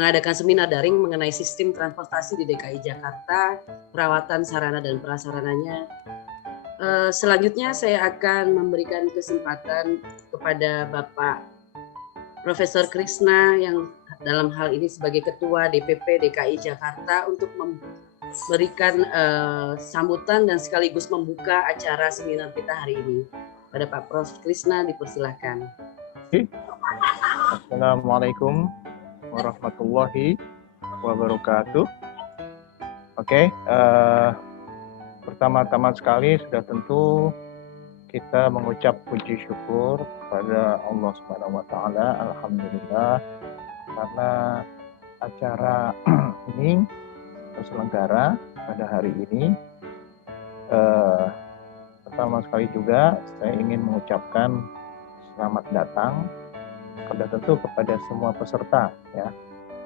mengadakan seminar daring mengenai sistem transportasi di DKI Jakarta, perawatan sarana dan prasarananya. Selanjutnya saya akan memberikan kesempatan kepada Bapak Profesor Krisna yang dalam hal ini sebagai Ketua DPP DKI Jakarta untuk memberikan sambutan dan sekaligus membuka acara seminar kita hari ini. Pada Pak Prof. Krisna dipersilahkan. Assalamualaikum warahmatullahi wabarakatuh. Oke, pertama-tama sekali sudah tentu kita mengucap puji syukur kepada Allah Subhanahu wa taala. Alhamdulillah karena acara ini terselenggara pada hari ini. Pertama sekali juga saya ingin mengucapkan selamat datang kepada semua peserta ya,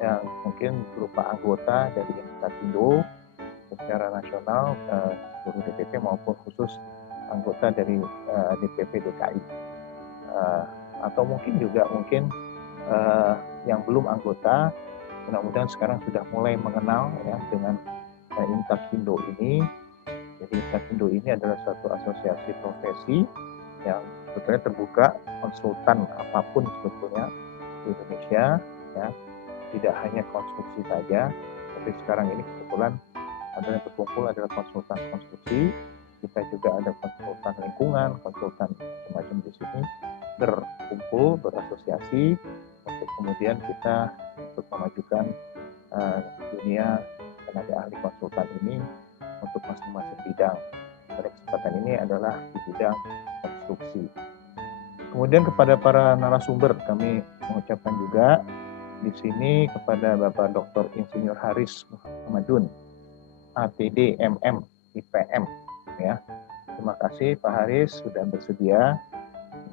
yang mungkin berupa anggota dari Intakindo secara nasional, seluruh DPP maupun khusus anggota dari DPP DKI, atau mungkin yang belum anggota, mudah-mudahan sekarang sudah mulai mengenal ya dengan Intakindo ini. Jadi Intakindo ini adalah suatu asosiasi profesi yang sebetulnya terbuka, konsultan apapun sebetulnya di Indonesia ya, tidak hanya konstruksi saja, tapi sekarang ini kebetulan adalah berkumpul adalah konsultan konstruksi, kita juga ada konsultan lingkungan, konsultan semacam di sini berkumpul, berasosiasi untuk kemudian kita untuk memajukan dunia tenaga ahli konsultan ini untuk masing-masing bidang. Pada kesempatan ini adalah di bidang konstruksi. Kemudian kepada para narasumber kami mengucapkan juga di sini kepada Bapak Dr. Insinyur Haris Muhammadun, APD MM IPM ya. Terima kasih Pak Haris sudah bersedia.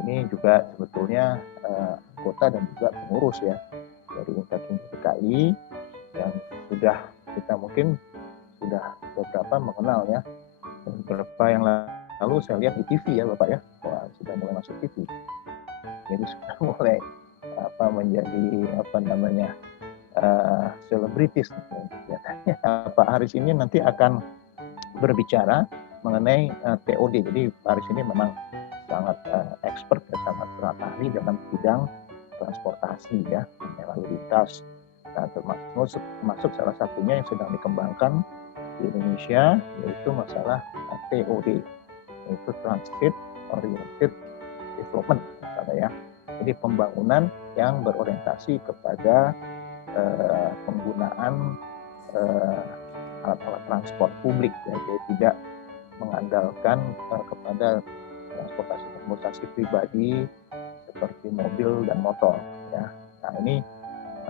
Ini juga sebetulnya anggota dan juga pengurus ya dari Intakindo DKI yang sudah kita mungkin sudah beberapa mengenal ya. Beberapa yang lalu saya lihat di TV ya Bapak ya, wah sudah mulai masuk TV. Jadi sudah mulai menjadi selebritis. Pak Haris ini nanti akan berbicara mengenai TOD. Jadi Pak Haris ini memang sangat expert ya, sangat ahli dalam bidang transportasi ya, lalu lintas. Nah, termasuk salah satunya yang sedang dikembangkan di Indonesia yaitu masalah TOD, yaitu Transit Oriented Development ya. Jadi pembangunan yang berorientasi kepada penggunaan alat-alat transport publik ya, jadi tidak mengandalkan kepada transportasi pribadi seperti mobil dan motor ya. Nah, ini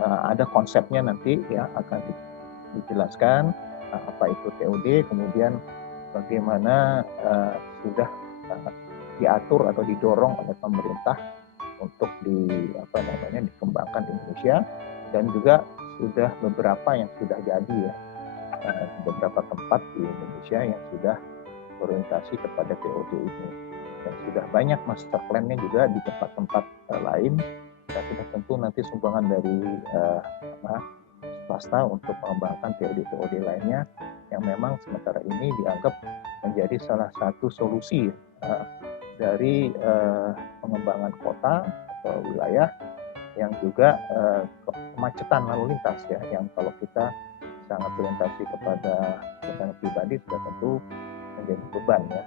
ada konsepnya nanti ya, akan dijelaskan apa itu TOD, kemudian bagaimana sudah diatur atau didorong oleh pemerintah untuk dikembangkan di Indonesia, dan juga sudah beberapa yang sudah jadi ya, beberapa tempat di Indonesia yang sudah berorientasi kepada TOD ini, dan sudah banyak master plan-nya juga di tempat-tempat lain, dan sudah tentu nanti sumbangan dari swasta untuk mengembangkan TOD lainnya yang memang sementara ini dianggap menjadi salah satu solusi dari pengembangan kota atau wilayah yang juga kemacetan lalu lintas ya, yang kalau kita sangat orientasi kepada kendaraan pribadi sudah tentu menjadi beban ya.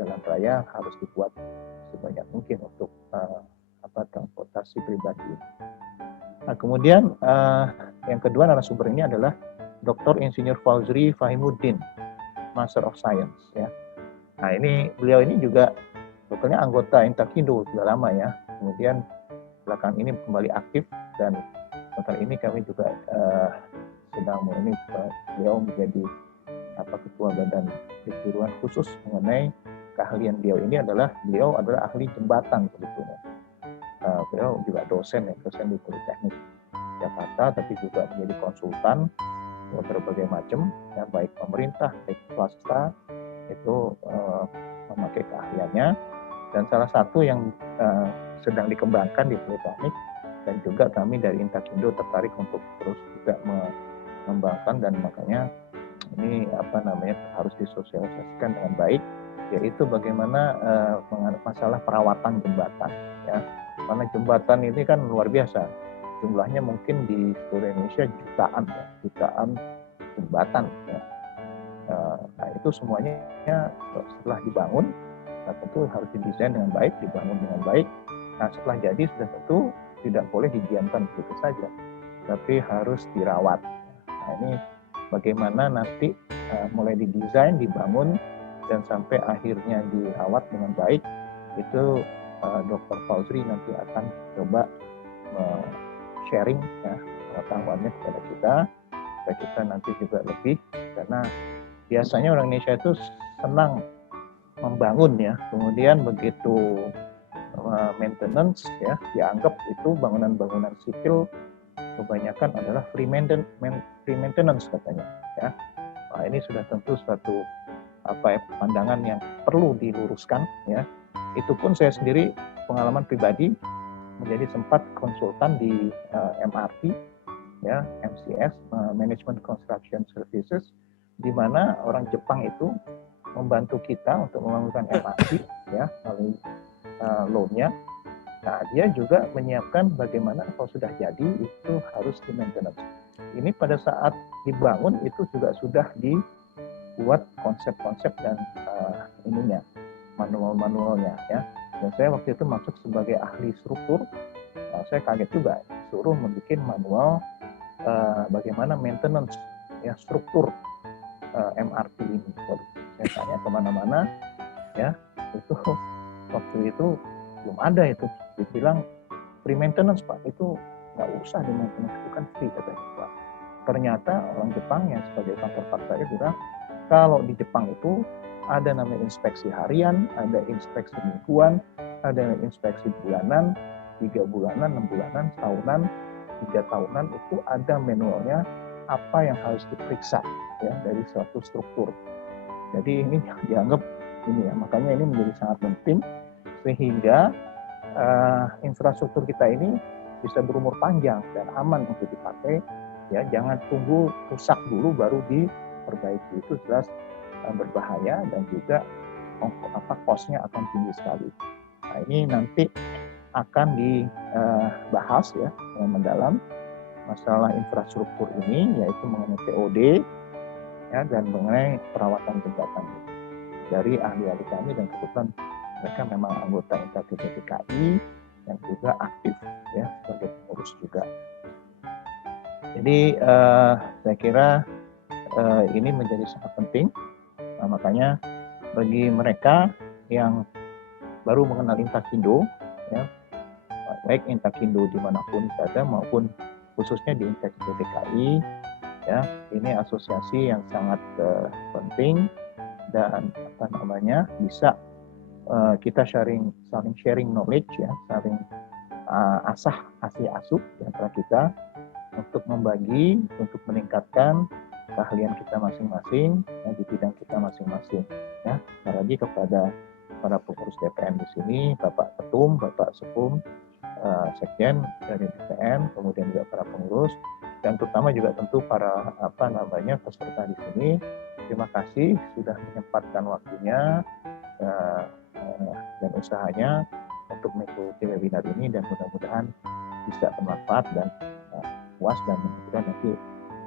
Jalan raya harus dibuat sebanyak mungkin untuk transportasi pribadi. Nah, kemudian yang kedua narasumber ini adalah Dr. Insinyur Fauzi Fahimuddin, Master of Science ya. Nah, beliau ini juga sebetulnya anggota Intakindo sudah lama ya. Kemudian belakang ini kembali aktif, dan sementara ini kami juga sedang beliau menjadi ketua badan kejuruan khusus mengenai keahlian beliau adalah ahli jembatan sebetulnya. Beliau juga dosen di Politeknik Jakarta, tapi juga menjadi konsultan berbagai macam ya, baik pemerintah baik swasta itu memakai keahliannya. Dan salah satu yang sedang dikembangkan di Politeknik dan juga kami dari Intakindo tertarik untuk terus juga mengembangkan, dan makanya ini harus disosialisasikan dengan baik, yaitu bagaimana masalah perawatan jembatan ya, karena jembatan ini kan luar biasa jumlahnya, mungkin di seluruh Indonesia jutaan jembatan ya. Nah itu semuanya setelah dibangun, nah tentu harus didesain dengan baik, dibangun dengan baik. Nah setelah jadi sudah tentu tidak boleh didiamkan begitu saja, tapi harus dirawat. Nah ini bagaimana nanti mulai didesain, dibangun, dan sampai akhirnya dirawat dengan baik, itu Dr. Fauzri nanti akan coba sharing ya pengetahuannya kepada kita, supaya kita nanti juga lebih, karena biasanya orang Indonesia itu senang membangun ya, kemudian begitu maintenance ya, dianggap itu bangunan-bangunan sipil kebanyakan adalah free maintenance katanya ya. Nah, ini sudah tentu suatu pandangan yang perlu diluruskan ya. Itu pun saya sendiri pengalaman pribadi menjadi sempat konsultan di MRT ya, MCS Management Construction Services, di mana orang Jepang itu membantu kita untuk membangun MRT ya melalui loan-nya. Nah, dia juga menyiapkan bagaimana kalau sudah jadi itu harus di maintenance. Ini pada saat dibangun itu juga sudah dibuat konsep-konsep dan manual-manualnya ya. Dan saya waktu itu masuk sebagai ahli struktur. Nah, saya kaget juga suruh membuat manual bagaimana maintenance ya struktur MRT ini. Saya tanya kemana-mana ya, itu waktu itu belum ada itu. Dibilang free maintenance Pak, itu nggak usah di maintenance, itu kan free katanya Pak. Ternyata orang Jepang yang sebagai counterpart saya bilang kalau di Jepang itu ada namanya inspeksi harian, ada inspeksi mingguan, ada inspeksi bulanan, 3 bulanan, 6 bulanan, tahunan, 3 tahunan, itu ada manualnya apa yang harus diperiksa ya dari suatu struktur. Jadi ini dianggap ini ya, makanya ini menjadi sangat penting sehingga infrastruktur kita ini bisa berumur panjang dan aman untuk dipakai ya. Jangan tunggu rusak dulu baru diperbaiki, itu jelas berbahaya dan juga cost-nya akan tinggi sekali. Nah, ini nanti akan dibahas ya yang mendalam masalah infrastruktur ini, yaitu mengenai TOD ya, dan mengenai perawatan jembatan dari ahli-ahli kami, dan kebetulan mereka memang anggota Intakindo DKI yang juga aktif ya sebagai pengurus juga. Jadi saya kira ini menjadi sangat penting. Nah, makanya bagi mereka yang baru mengenal Intakindo ya, baik Intakindo dimanapun berada maupun khususnya di Intakindo DKI ya, ini asosiasi yang sangat penting dan bisa kita saling sharing knowledge ya, saling asih asuh di antara kita untuk membagi, untuk meningkatkan keahlian kita masing-masing ya, di bidang kita masing-masing ya. Apalagi kepada para pengurus DPN di sini, Bapak Ketum, Bapak Sepum, Sekjen dari DPN, kemudian juga para pengurus, dan terutama juga tentu para peserta di sini. Terima kasih sudah menyempatkan waktunya dan usahanya untuk mengikuti webinar ini, dan mudah-mudahan bisa bermanfaat dan puas, dan mudah-mudahan nanti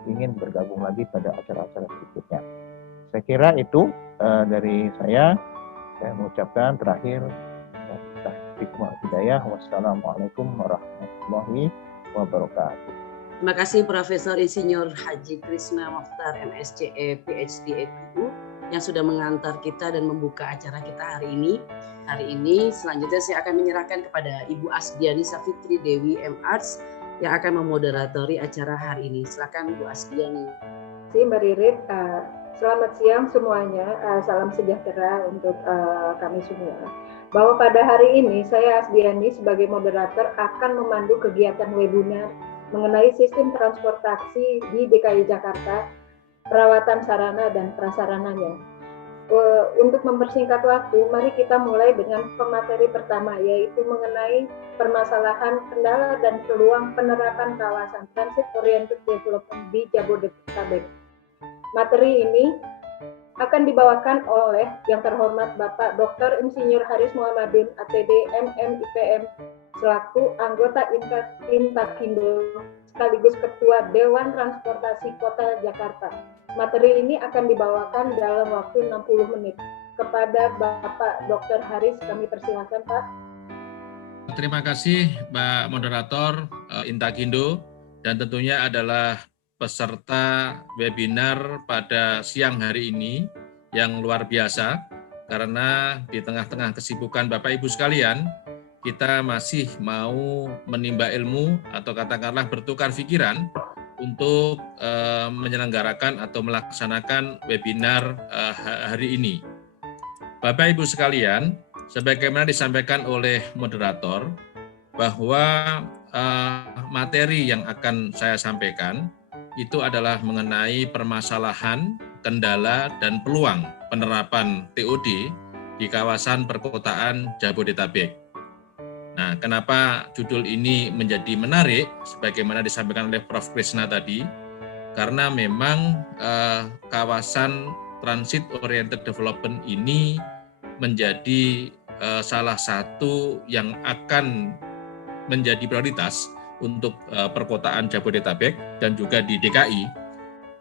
ingin bergabung lagi pada acara-acara berikutnya. Saya kira itu dari saya mengucapkan terakhir wassalamualaikum warahmatullahi wabarakatuh. Terima kasih Profesor Insinyur Haji Krisna Mokhtar MSCE PhD EPU yang sudah mengantar kita dan membuka acara kita hari ini. Hari ini selanjutnya saya akan menyerahkan kepada Ibu Asdiani Safitri Dewi M.Arts yang akan memoderatori acara hari ini. Silakan Bu Asdiani. Terima kasih Mbak Ririt. Selamat siang semuanya. Salam sejahtera untuk kami semua. Bahwa pada hari ini saya Asdiani sebagai moderator akan memandu kegiatan webinar mengenai sistem transportasi di DKI Jakarta, perawatan sarana dan prasarananya. Untuk mempersingkat waktu, mari kita mulai dengan pemateri pertama, yaitu mengenai permasalahan, kendala, dan peluang penerapan kawasan Transit Oriented Development di Jabodetabek. Materi ini akan dibawakan oleh yang terhormat Bapak Dr. Insinyur Haris Muhammadun, ATD MM IPM, selaku anggota Intakindo sekaligus Ketua Dewan Transportasi Kota Jakarta. Materi ini akan dibawakan dalam waktu 60 menit. Kepada Bapak Dr. Haris, kami persilakan, Pak. Terima kasih, Mbak Moderator Intakindo, dan tentunya adalah peserta webinar pada siang hari ini yang luar biasa, karena di tengah-tengah kesibukan Bapak Ibu sekalian, kita masih mau menimba ilmu atau katakanlah bertukar pikiran untuk menyelenggarakan atau melaksanakan webinar hari ini. Bapak Ibu sekalian, sebagaimana disampaikan oleh moderator, bahwa materi yang akan saya sampaikan itu adalah mengenai permasalahan, kendala, dan peluang penerapan TOD di kawasan perkotaan Jabodetabek. Nah, kenapa judul ini menjadi menarik, sebagaimana disampaikan oleh Prof. Krishna tadi, karena memang kawasan Transit Oriented Development ini menjadi salah satu yang akan menjadi prioritas untuk perkotaan Jabodetabek dan juga di DKI.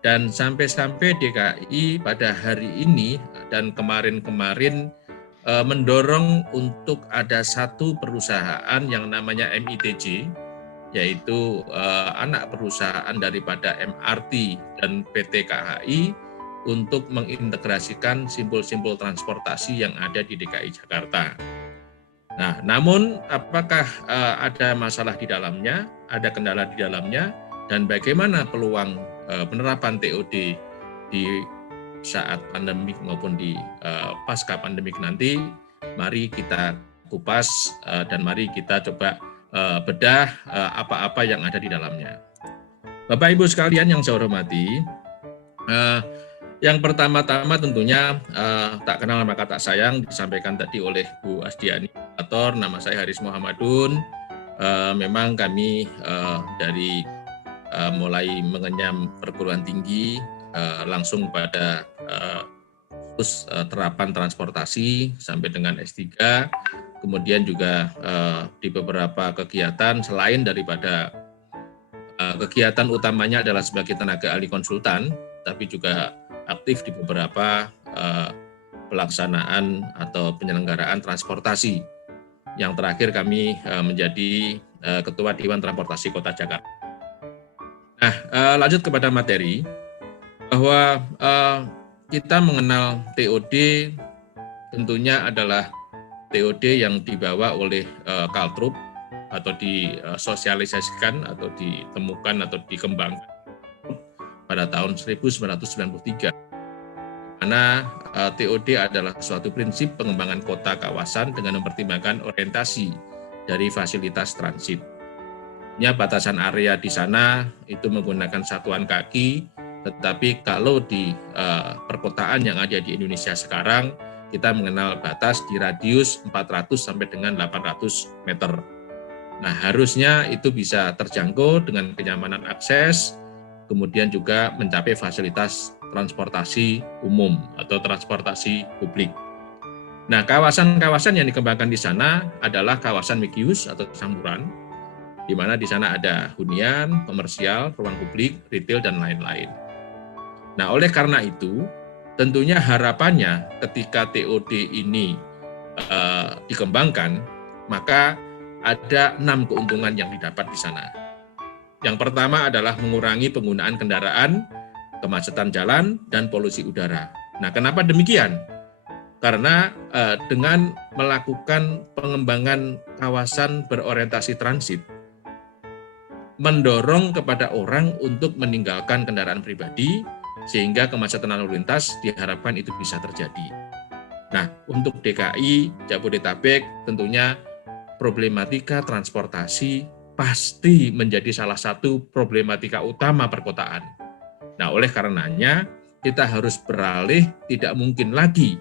Dan sampai-sampai DKI pada hari ini dan kemarin-kemarin mendorong untuk ada satu perusahaan yang namanya MITJ, yaitu anak perusahaan daripada MRT dan PT KHI, untuk mengintegrasikan simpul-simpul transportasi yang ada di DKI Jakarta. Nah, namun apakah ada masalah di dalamnya, ada kendala di dalamnya, dan bagaimana peluang penerapan TOD di saat pandemik maupun di pasca pandemik nanti, mari kita kupas dan mari kita coba bedah apa-apa yang ada di dalamnya. Bapak Ibu sekalian yang saya hormati, yang pertama-tama tentunya tak kenal maka tak sayang, disampaikan tadi oleh Bu Asdiani. Nama saya Haris Muhammadun. Memang kami dari mulai mengenyam perguruan tinggi langsung pada terapan transportasi sampai dengan S3, kemudian juga di beberapa kegiatan selain daripada kegiatan utamanya adalah sebagai tenaga ahli konsultan, tapi juga aktif di beberapa pelaksanaan atau penyelenggaraan transportasi. Yang terakhir kami menjadi Ketua Dewan Transportasi Kota Jakarta. Nah, lanjut kepada materi, bahwa kita mengenal TOD tentunya adalah TOD yang dibawa oleh Kaltrup atau disosialisasikan atau ditemukan atau dikembangkan pada tahun 1993. Karena TOD adalah suatu prinsip pengembangan kota kawasan dengan mempertimbangkan orientasi dari fasilitas transit. Batasan area di sana itu menggunakan satuan kaki, tetapi kalau di perkotaan yang ada di Indonesia sekarang, kita mengenal batas di radius 400 sampai dengan 800 meter. Nah, harusnya itu bisa terjangkau dengan kenyamanan akses, kemudian juga mencapai fasilitas transportasi umum atau transportasi publik. Nah, kawasan-kawasan yang dikembangkan di sana adalah kawasan mixed use atau campuran, di mana di sana ada hunian, komersial, ruang publik, retail, dan lain-lain. Nah, oleh karena itu, tentunya harapannya ketika TOD ini dikembangkan, maka ada 6 keuntungan yang didapat di sana. Yang pertama adalah mengurangi penggunaan kendaraan, kemacetan jalan, dan polusi udara. Nah, kenapa demikian? Karena dengan melakukan pengembangan kawasan berorientasi transit, mendorong kepada orang untuk meninggalkan kendaraan pribadi, sehingga kemacetan lalu lintas diharapkan itu bisa terjadi. Nah, untuk DKI, Jabodetabek, tentunya problematika transportasi pasti menjadi salah satu problematika utama perkotaan. Nah, oleh karenanya kita harus beralih, tidak mungkin lagi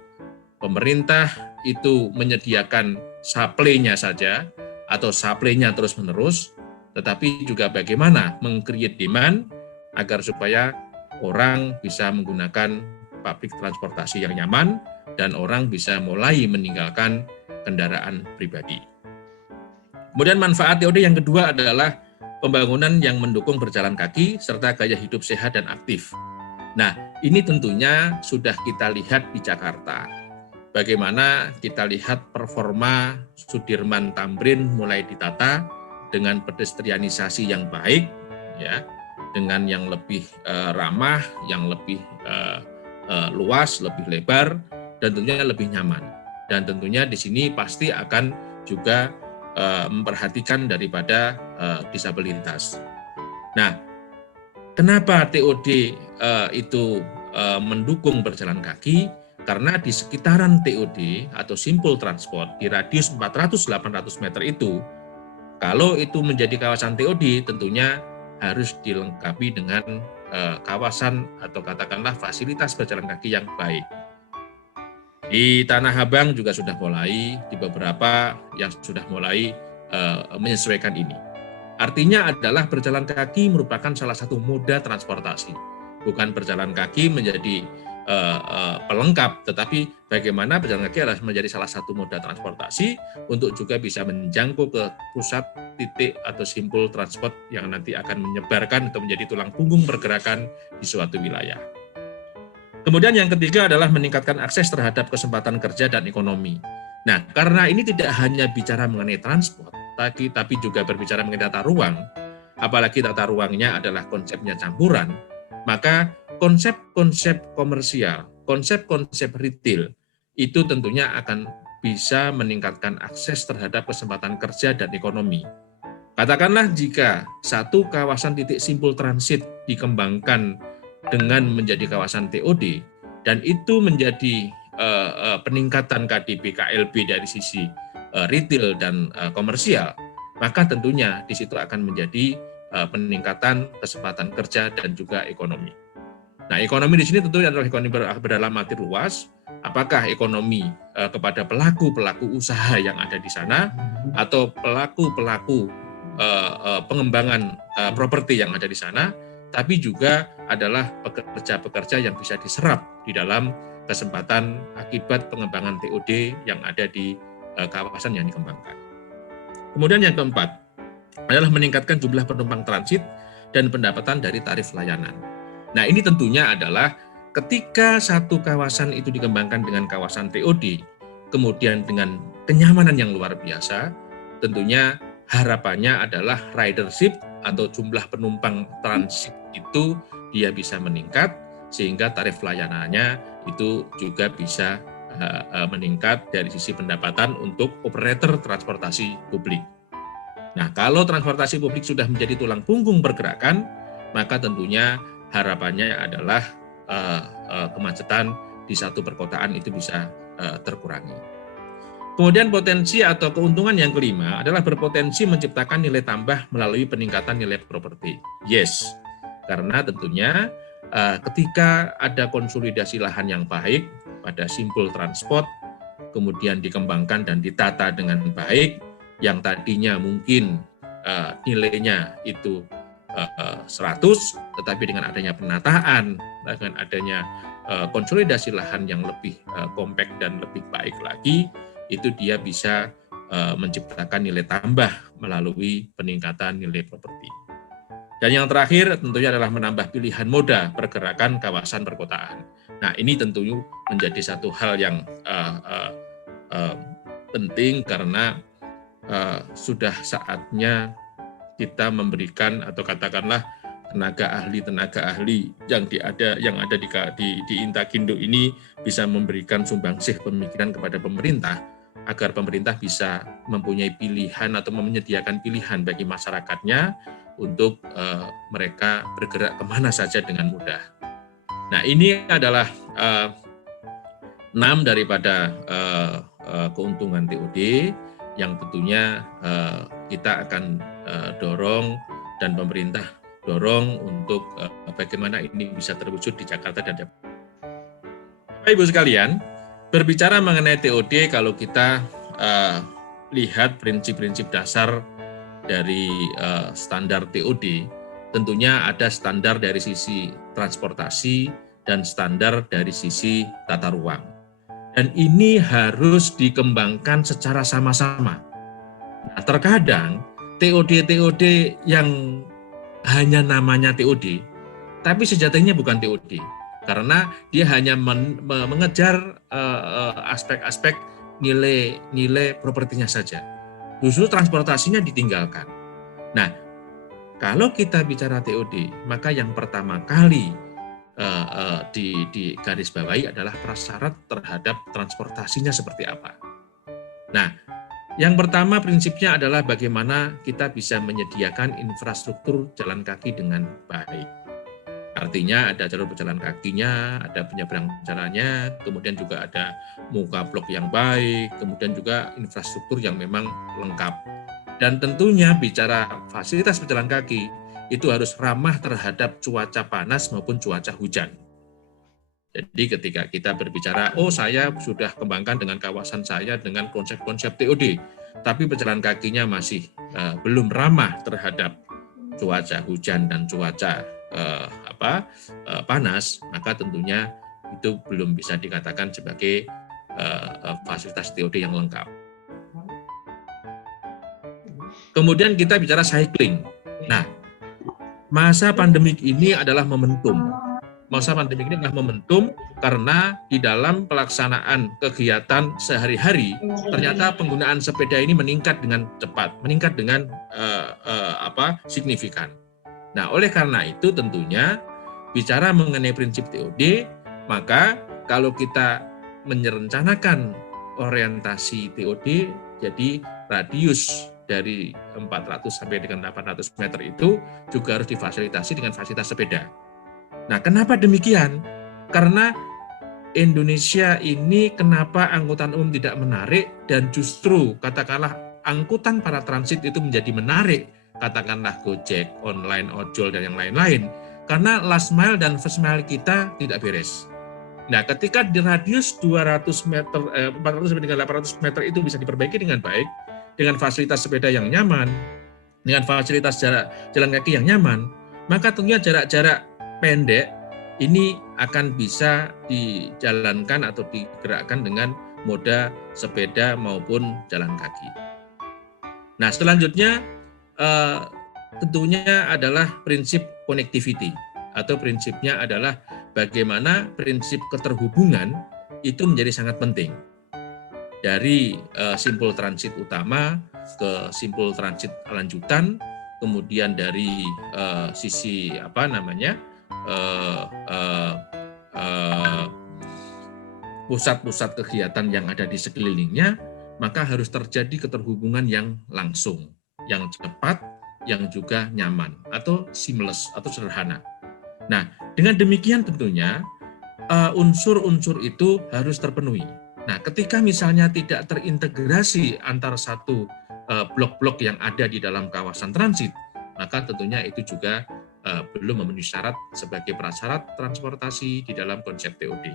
pemerintah itu menyediakan supply-nya saja atau supply-nya terus-menerus, tetapi juga bagaimana meng-create demand agar supaya orang bisa menggunakan public transportasi yang nyaman dan orang bisa mulai meninggalkan kendaraan pribadi. Kemudian manfaat TOD yang kedua adalah pembangunan yang mendukung berjalan kaki serta gaya hidup sehat dan aktif. Nah, ini tentunya sudah kita lihat di Jakarta. Bagaimana kita lihat performa Sudirman Tamrin mulai ditata dengan pedestrianisasi yang baik, ya, dengan yang lebih ramah, yang lebih luas, lebih lebar, dan tentunya lebih nyaman. Dan tentunya di sini pasti akan juga memperhatikan daripada disabilitas. Nah, kenapa TOD itu mendukung berjalan kaki? Karena di sekitaran TOD atau Simple Transport di radius 400-800 meter itu, kalau itu menjadi kawasan TOD, tentunya harus dilengkapi dengan kawasan atau katakanlah fasilitas berjalan kaki yang baik. Di Tanah Abang juga sudah mulai, di beberapa yang sudah mulai menyesuaikan ini. Artinya adalah berjalan kaki merupakan salah satu moda transportasi. Bukan berjalan kaki menjadi pelengkap, tetapi bagaimana berjalan kaki adalah menjadi salah satu moda transportasi untuk juga bisa menjangkau ke pusat titik atau simpul transport yang nanti akan menyebarkan atau menjadi tulang punggung pergerakan di suatu wilayah. Kemudian yang ketiga adalah meningkatkan akses terhadap kesempatan kerja dan ekonomi. Nah, karena ini tidak hanya bicara mengenai transport, tapi juga berbicara mengenai tata ruang, apalagi tata ruangnya adalah konsepnya campuran, maka konsep-konsep komersial, konsep-konsep retail itu tentunya akan bisa meningkatkan akses terhadap kesempatan kerja dan ekonomi. Katakanlah jika satu kawasan titik simpul transit dikembangkan dengan menjadi kawasan TOD dan itu menjadi peningkatan KDP KLB dari sisi retail dan komersial, maka tentunya di situ akan menjadi peningkatan kesempatan kerja dan juga ekonomi. Nah, ekonomi di sini tentu adalah ekonomi berdalam arti luas. Apakah ekonomi kepada pelaku-pelaku usaha yang ada di sana atau pelaku-pelaku pengembangan properti yang ada di sana, tapi juga adalah pekerja-pekerja yang bisa diserap di dalam kesempatan akibat pengembangan TOD yang ada di kawasan yang dikembangkan. Kemudian yang keempat adalah meningkatkan jumlah penumpang transit dan pendapatan dari tarif layanan. Nah, ini tentunya adalah ketika satu kawasan itu dikembangkan dengan kawasan TOD, kemudian dengan kenyamanan yang luar biasa, tentunya harapannya adalah ridership atau jumlah penumpang transit itu dia bisa meningkat, sehingga tarif layanannya itu juga bisa meningkat dari sisi pendapatan untuk operator transportasi publik. Nah, kalau transportasi publik sudah menjadi tulang punggung pergerakan, maka tentunya harapannya adalah kemacetan di satu perkotaan itu bisa terkurangi. Kemudian potensi atau keuntungan yang kelima adalah berpotensi menciptakan nilai tambah melalui peningkatan nilai properti. Yes, karena tentunya ketika ada konsolidasi lahan yang baik pada simpul transport, kemudian dikembangkan dan ditata dengan baik, yang tadinya mungkin nilainya itu 100, tetapi dengan adanya penataan, dengan adanya konsolidasi lahan yang lebih kompak dan lebih baik lagi, itu dia bisa menciptakan nilai tambah melalui peningkatan nilai properti. Dan yang terakhir tentunya adalah menambah pilihan moda pergerakan kawasan perkotaan. Nah, ini tentunya menjadi satu hal yang penting karena sudah saatnya kita memberikan atau katakanlah tenaga ahli yang ada di Intakindo ini bisa memberikan sumbangsih pemikiran kepada pemerintah agar pemerintah bisa mempunyai pilihan atau menyediakan pilihan bagi masyarakatnya untuk mereka bergerak kemana saja dengan mudah. Nah, ini adalah 6 daripada keuntungan TOD yang tentunya kita akan dorong dan pemerintah dorong untuk bagaimana ini bisa terwujud di Jakarta dan Jakarta. Bapak Ibu sekalian, berbicara mengenai TOD, kalau kita lihat prinsip-prinsip dasar dari standar TOD, tentunya ada standar dari sisi transportasi dan standar dari sisi tata ruang. Dan ini harus dikembangkan secara sama-sama. Nah, terkadang TOD yang hanya namanya TOD, tapi sejatinya bukan TOD. Karena dia hanya mengejar aspek-aspek nilai propertinya saja. Justru transportasinya ditinggalkan. Nah, kalau kita bicara TOD, maka yang pertama kali di garis bawahi adalah prasyarat terhadap transportasinya seperti apa. Nah, yang pertama prinsipnya adalah bagaimana kita bisa menyediakan infrastruktur jalan kaki dengan baik. Artinya ada jalur pejalan kakinya, ada penyeberang jalannya, kemudian juga ada muka blok yang baik, kemudian juga infrastruktur yang memang lengkap. Dan tentunya bicara fasilitas pejalan kaki, itu harus ramah terhadap cuaca panas maupun cuaca hujan. Jadi ketika kita berbicara, saya sudah kembangkan dengan kawasan saya dengan konsep-konsep TOD, tapi pejalan kakinya masih belum ramah terhadap cuaca hujan dan cuaca panas, maka tentunya itu belum bisa dikatakan sebagai fasilitas TOD yang lengkap. Kemudian kita bicara cycling. Nah, masa pandemik ini adalah momentum. Masa pandemik ini adalah momentum karena di dalam pelaksanaan kegiatan sehari-hari ternyata penggunaan sepeda ini meningkat dengan cepat, meningkat dengan signifikan. Nah, oleh karena itu tentunya bicara mengenai prinsip TOD, maka kalau kita merencanakan orientasi TOD, jadi radius dari 400 sampai dengan 800 meter itu juga harus difasilitasi dengan fasilitas sepeda. Nah, kenapa demikian? Karena Indonesia ini kenapa angkutan umum tidak menarik dan justru katakanlah angkutan para transit itu menjadi menarik, katakanlah Gojek, online, ojol, dan yang lain-lain, karena last mile dan first mile kita tidak beres. Nah, ketika di radius 400 sampai dengan 800 meter itu bisa diperbaiki dengan baik, dengan fasilitas sepeda yang nyaman, dengan fasilitas jalan kaki yang nyaman, maka tentunya jarak-jarak pendek ini akan bisa dijalankan atau digerakkan dengan moda sepeda maupun jalan kaki. Nah, selanjutnya tentunya adalah prinsip connectivity atau prinsipnya adalah bagaimana prinsip keterhubungan itu menjadi sangat penting dari simpul transit utama ke simpul transit lanjutan, kemudian dari sisi pusat-pusat kegiatan yang ada di sekelilingnya, maka harus terjadi keterhubungan yang langsung, yang cepat, yang juga nyaman atau seamless atau sederhana. Nah, dengan demikian tentunya unsur-unsur itu harus terpenuhi. Nah, ketika misalnya tidak terintegrasi antara satu blok-blok yang ada di dalam kawasan transit, maka tentunya itu juga belum memenuhi syarat sebagai prasyarat transportasi di dalam konsep TOD.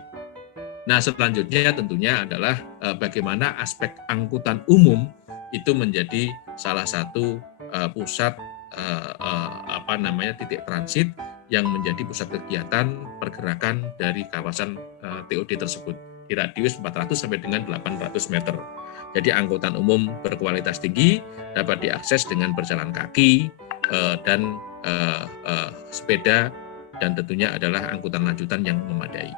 Nah, selanjutnya tentunya adalah bagaimana aspek angkutan umum itu menjadi salah satu pusat titik transit yang menjadi pusat kegiatan pergerakan dari kawasan TOD tersebut di radius 400 sampai dengan 800 meter. Jadi angkutan umum berkualitas tinggi dapat diakses dengan berjalan kaki dan sepeda, dan tentunya adalah angkutan lanjutan yang memadai.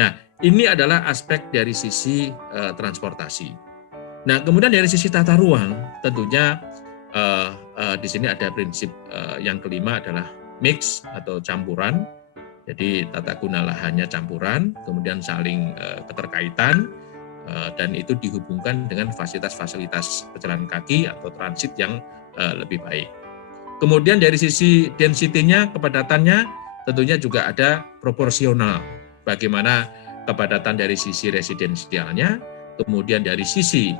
Nah, ini adalah aspek dari sisi transportasi. Nah, kemudian dari sisi tata ruang, tentunya di sini ada prinsip yang kelima adalah mix atau campuran. Jadi tata guna lahannya campuran, kemudian saling keterkaitan, dan itu dihubungkan dengan fasilitas-fasilitas pejalan kaki atau transit yang lebih baik. Kemudian dari sisi density-nya, kepadatannya, tentunya juga ada proporsional. Bagaimana kepadatan dari sisi residensialnya, kemudian dari sisi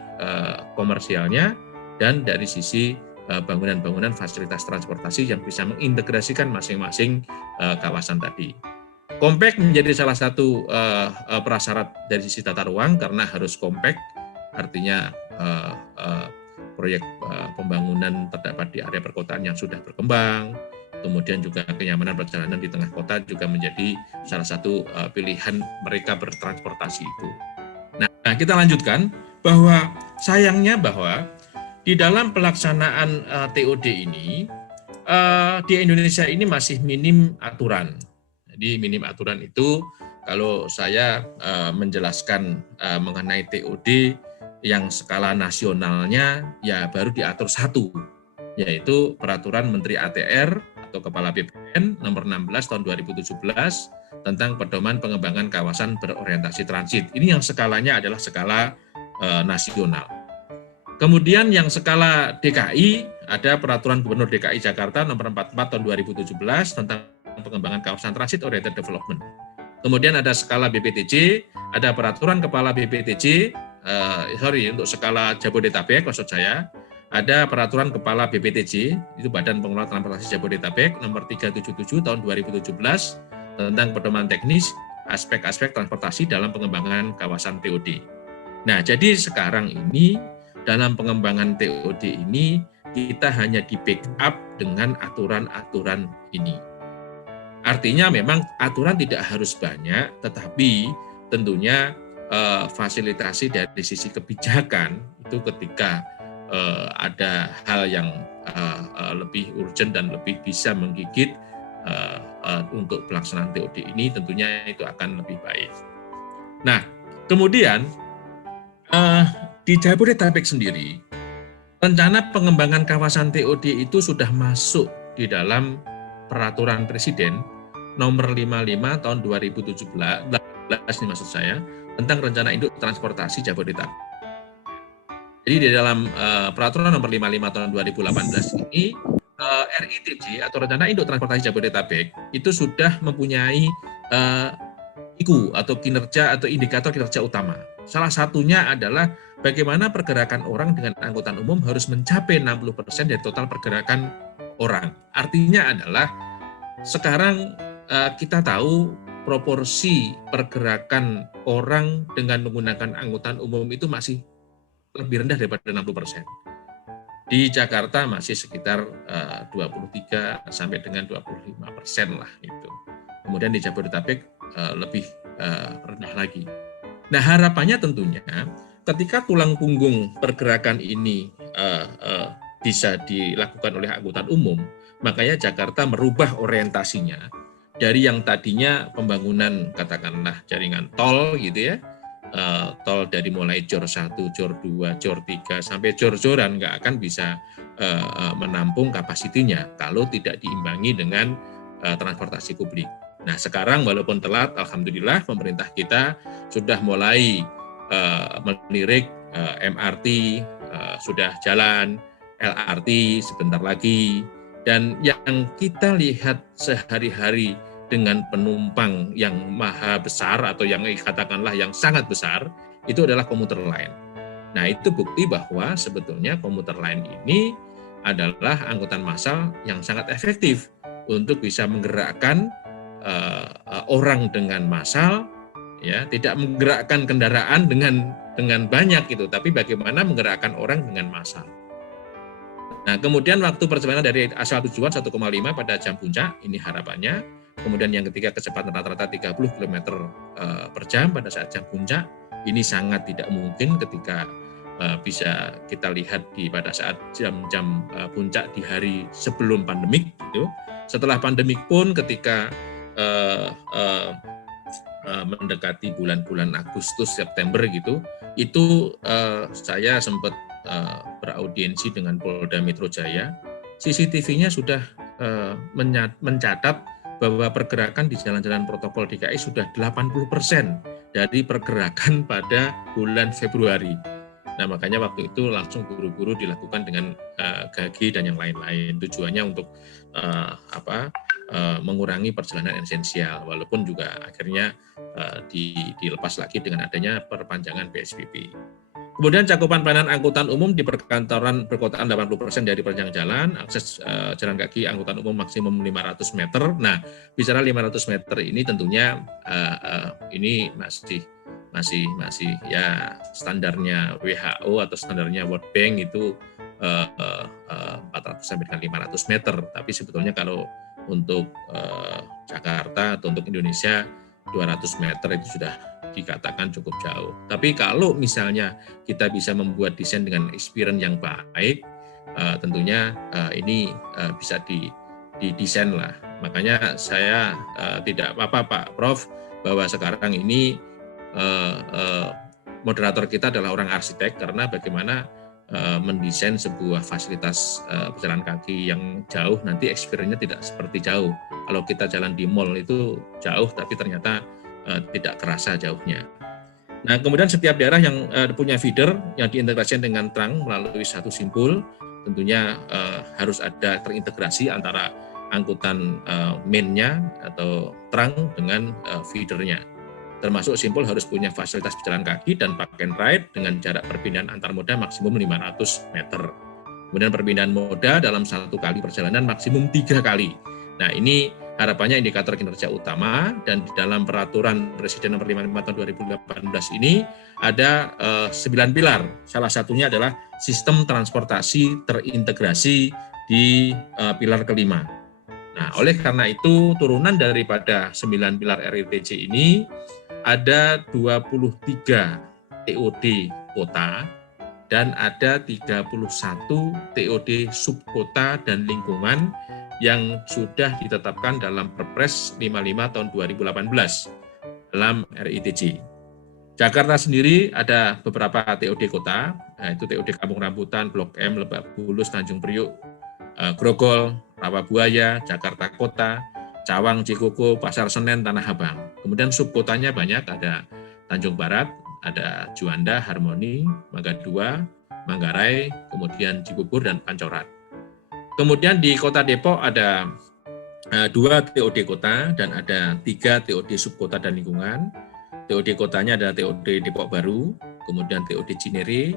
komersialnya, dan dari sisi bangunan-bangunan fasilitas transportasi yang bisa mengintegrasikan masing-masing kawasan tadi. Compact menjadi salah satu prasyarat dari sisi tata ruang karena harus compact, artinya proyek pembangunan terdapat di area perkotaan yang sudah berkembang, kemudian juga kenyamanan perjalanan di tengah kota juga menjadi salah satu pilihan mereka bertransportasi itu. Nah, kita lanjutkan bahwa sayangnya bahwa di dalam pelaksanaan TOD ini, di Indonesia ini masih minim aturan. Jadi minim aturan itu kalau saya menjelaskan mengenai TOD yang skala nasionalnya ya baru diatur satu, yaitu Peraturan Menteri ATR atau Kepala BPN nomor 16 tahun 2017 tentang pedoman pengembangan kawasan berorientasi transit. Ini yang skalanya adalah skala nasional. Kemudian yang skala DKI ada Peraturan Gubernur DKI Jakarta nomor 44 tahun 2017 tentang pengembangan kawasan transit oriented development. Kemudian ada skala BPTJ, ada Peraturan Kepala BPTJ, untuk skala Jabodetabek maksud saya, ada Peraturan Kepala BPTJ, itu Badan Pengelola Transportasi Jabodetabek nomor 377 tahun 2017 tentang pedoman teknis aspek-aspek transportasi dalam pengembangan kawasan TOD. Nah, jadi sekarang ini dalam pengembangan TOD ini kita hanya di backup dengan aturan-aturan ini. Artinya memang aturan tidak harus banyak, tetapi tentunya fasilitasi dari sisi kebijakan itu ketika ada hal yang lebih urgent dan lebih bisa menggigit untuk pelaksanaan TOD ini tentunya itu akan lebih baik. Nah, kemudian di Jabodetabek sendiri, rencana pengembangan kawasan TOD itu sudah masuk di dalam Peraturan Presiden nomor 55 tahun 2017 ini maksud saya, tentang Rencana Induk Transportasi Jabodetabek. Jadi di dalam Peraturan nomor 55 tahun 2018 ini, RITJ atau Rencana Induk Transportasi Jabodetabek itu sudah mempunyai IKU atau kinerja atau indikator kinerja utama. Salah satunya adalah bagaimana pergerakan orang dengan angkutan umum harus mencapai 60% dari total pergerakan orang. Artinya adalah sekarang kita tahu proporsi pergerakan orang dengan menggunakan angkutan umum itu masih lebih rendah daripada 60%. Di Jakarta masih sekitar 23 sampai dengan 25% lah itu. Kemudian di Jabodetabek lebih rendah lagi. Nah, harapannya tentunya ketika tulang punggung pergerakan ini bisa dilakukan oleh angkutan umum, makanya Jakarta merubah orientasinya dari yang tadinya pembangunan katakanlah jaringan tol gitu ya, tol dari mulai Jor 1, Jor 2, Jor 3 sampai Jor-Joran nggak akan bisa menampung kapasitinya kalau tidak diimbangi dengan transportasi publik. Nah, sekarang walaupun telat, alhamdulillah pemerintah kita sudah mulai melirik MRT sudah jalan, LRT sebentar lagi, dan yang kita lihat sehari-hari dengan penumpang yang maha besar atau yang katakanlah yang sangat besar, itu adalah komuter lain. Nah, itu bukti bahwa sebetulnya komuter lain ini adalah angkutan massal yang sangat efektif untuk bisa menggerakkan orang dengan massal, ya, tidak menggerakkan kendaraan dengan banyak itu, tapi bagaimana menggerakkan orang dengan massal. Nah, kemudian waktu perjalanan dari asal tujuan 1,5 pada jam puncak, ini harapannya. Kemudian yang ketiga kecepatan rata-rata 30 km per jam pada saat jam puncak. Ini sangat tidak mungkin ketika bisa kita lihat pada saat jam-jam puncak di hari sebelum pandemik gitu. Setelah pandemik pun ketika mendekati bulan-bulan Agustus September gitu, itu saya sempat beraudiensi dengan Polda Metro Jaya. CCTV-nya sudah mencatat bahwa pergerakan di jalan-jalan protokol DKI sudah 80% dari pergerakan pada bulan Februari. Nah, makanya waktu itu langsung buru-buru dilakukan dengan GAG dan yang lain-lain. Tujuannya untuk mengurangi perjalanan esensial, walaupun juga akhirnya dilepas lagi dengan adanya perpanjangan PSBB. Kemudian cakupan pelayanan angkutan umum di perkantoran perkotaan 80% dari perpanjang jalan, akses jalan kaki angkutan umum maksimum 500 meter. Nah, bicara 500 meter ini tentunya ini masih ya standarnya WHO atau standarnya World Bank itu 400 sampai dengan 500 meter. Tapi sebetulnya kalau untuk Jakarta atau untuk Indonesia 200 meter itu sudah dikatakan cukup jauh. Tapi kalau misalnya kita bisa membuat desain dengan experience yang baik, tentunya ini bisa didesain lah. Makanya saya tidak apa-apa Pak Prof, bahwa sekarang ini moderator kita adalah orang arsitek, karena bagaimana mendesain sebuah fasilitas pejalan kaki yang jauh, nanti experience-nya tidak seperti jauh. Kalau kita jalan di mall itu jauh, tapi ternyata tidak kerasa jauhnya. Nah, kemudian setiap daerah yang punya feeder yang diintegrasikan dengan trunk melalui satu simpul, tentunya harus ada terintegrasi antara angkutan main-nya atau trunk dengan feedernya. Termasuk simpul harus punya fasilitas pejalan kaki dan park and ride dengan jarak perpindahan antar moda maksimum 500 meter. Kemudian perpindahan moda dalam satu kali perjalanan maksimum 3 kali. Nah, ini harapannya indikator kinerja utama, dan di dalam peraturan Presiden nomor 55 tahun 2018 ini ada 9 pilar. Salah satunya adalah sistem transportasi terintegrasi di pilar kelima. Nah, oleh karena itu turunan daripada 9 pilar RITC ini ada 23 TOD kota dan ada 31 TOD subkota dan lingkungan yang sudah ditetapkan dalam Perpres 55 tahun 2018 dalam RITC. Jakarta sendiri ada beberapa TOD kota, yaitu TOD Kampung Rambutan, Blok M, Lebak Bulus, Tanjung Priuk, Grogol, Rawabuaya, Jakarta Kota, Cawang, Cikoko, Pasar Senen, Tanah Abang. Kemudian subkotanya banyak, ada Tanjung Barat, ada Juanda, Harmoni, Mangga 2, Manggarai, kemudian Cibubur, dan Pancoran. Kemudian di Kota Depok ada 2 TOD kota dan ada 3 TOD subkota dan lingkungan. TOD kotanya ada TOD Depok Baru, kemudian TOD Cinere,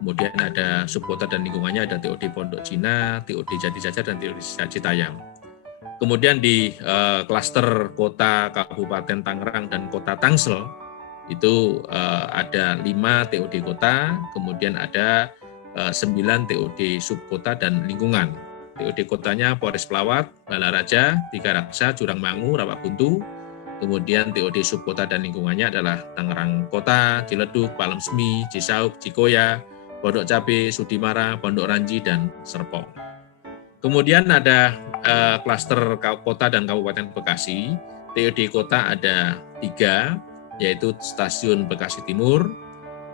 kemudian ada subkota dan lingkungannya ada TOD Pondok Cina, TOD Jatijajar, dan TOD Citayam. Kemudian di klaster kota Kabupaten Tangerang dan Kota Tangsel itu ada 5 TOD kota, kemudian ada 9 TOD subkota dan lingkungan. TOD kotanya Polres Pelawat, Balaraja, Tiga Raksa, Jurangmangu, Rawabuntu. Kemudian TOD subkota dan lingkungannya adalah Tangerang Kota, Ciledug, Palemsemi, Cisauk, Cikoya, Pondok Cabe, Sudimara, Pondok Ranji, dan Serpong. Kemudian ada klaster kota dan Kabupaten Bekasi. TOD kota ada 3, yaitu Stasiun Bekasi Timur,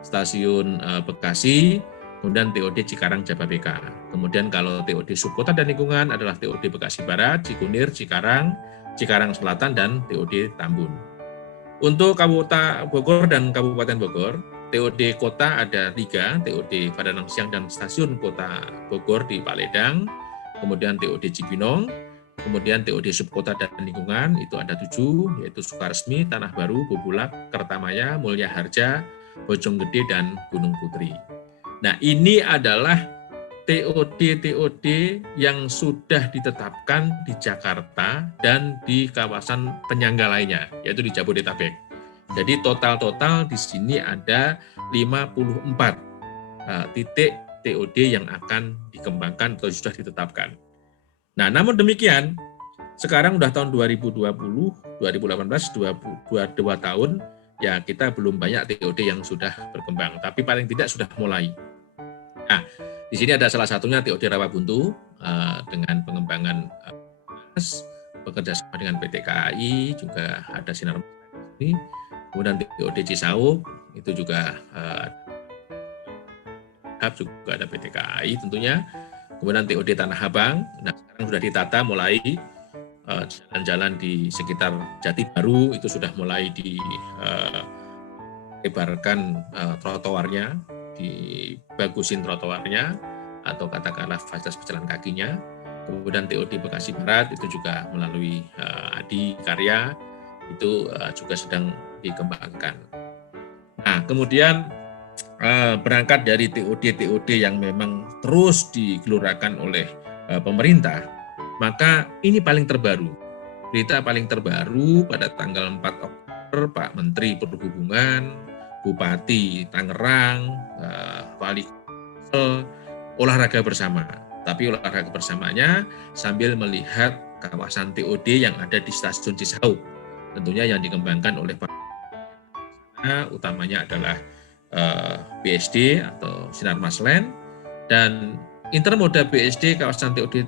Stasiun Bekasi, kemudian TOD Cikarang Jababeka. Kemudian kalau TOD subkota dan lingkungan adalah TOD Bekasi Barat, Cikunir, Cikarang, Cikarang Selatan, dan TOD Tambun. Untuk Kabupaten Bogor dan Kabupaten Bogor, TOD kota ada 3, TOD Baranang Siang dan Stasiun Kota Bogor di Paledang, kemudian TOD Cibinong, kemudian TOD subkota dan lingkungan itu ada 7, yaitu Sukaresmi, Tanah Baru, Bubulak, Kertamaya, Mulya Harja, Bojonggede, dan Gunung Putri. Nah, ini adalah TOD yang sudah ditetapkan di Jakarta dan di kawasan penyangga lainnya, yaitu di Jabodetabek. Jadi total di sini ada 54 titik TOD yang akan dikembangkan atau sudah ditetapkan. Nah, namun demikian, sekarang udah tahun 2020, 2018, 2 tahun, ya kita belum banyak TOD yang sudah berkembang, tapi paling tidak sudah mulai. Nah, di sini ada salah satunya TOD Rawabuntu dengan pengembangan bekerja sama dengan PT KAI, juga ada Sinar ini. Kemudian TOD Cisauk itu juga ada PT KAI tentunya. Kemudian TOD Tanah Abang. Nah, sekarang sudah ditata mulai jalan-jalan di sekitar Jati Baru itu sudah mulai dilebarkan trotoarnya, dibagusin trotoarnya, atau katakanlah fasilitas pejalan kakinya. Kemudian TOD Bekasi Barat itu juga melalui Adi Karya itu juga sedang dikembangkan. Nah, kemudian berangkat dari TOD yang memang terus digelurakan oleh pemerintah, maka ini paling terbaru. Berita paling terbaru pada tanggal 4 Oktober, Pak Menteri Perhubungan, Bupati Tangerang, Wali Kota, olahraga bersama. Tapi olahraga bersamanya sambil melihat kawasan TOD yang ada di Stasiun Cisauk. Tentunya yang dikembangkan oleh Pak, utamanya adalah BSD atau Sinar Maslen, dan intermoda BSD kawasan TOD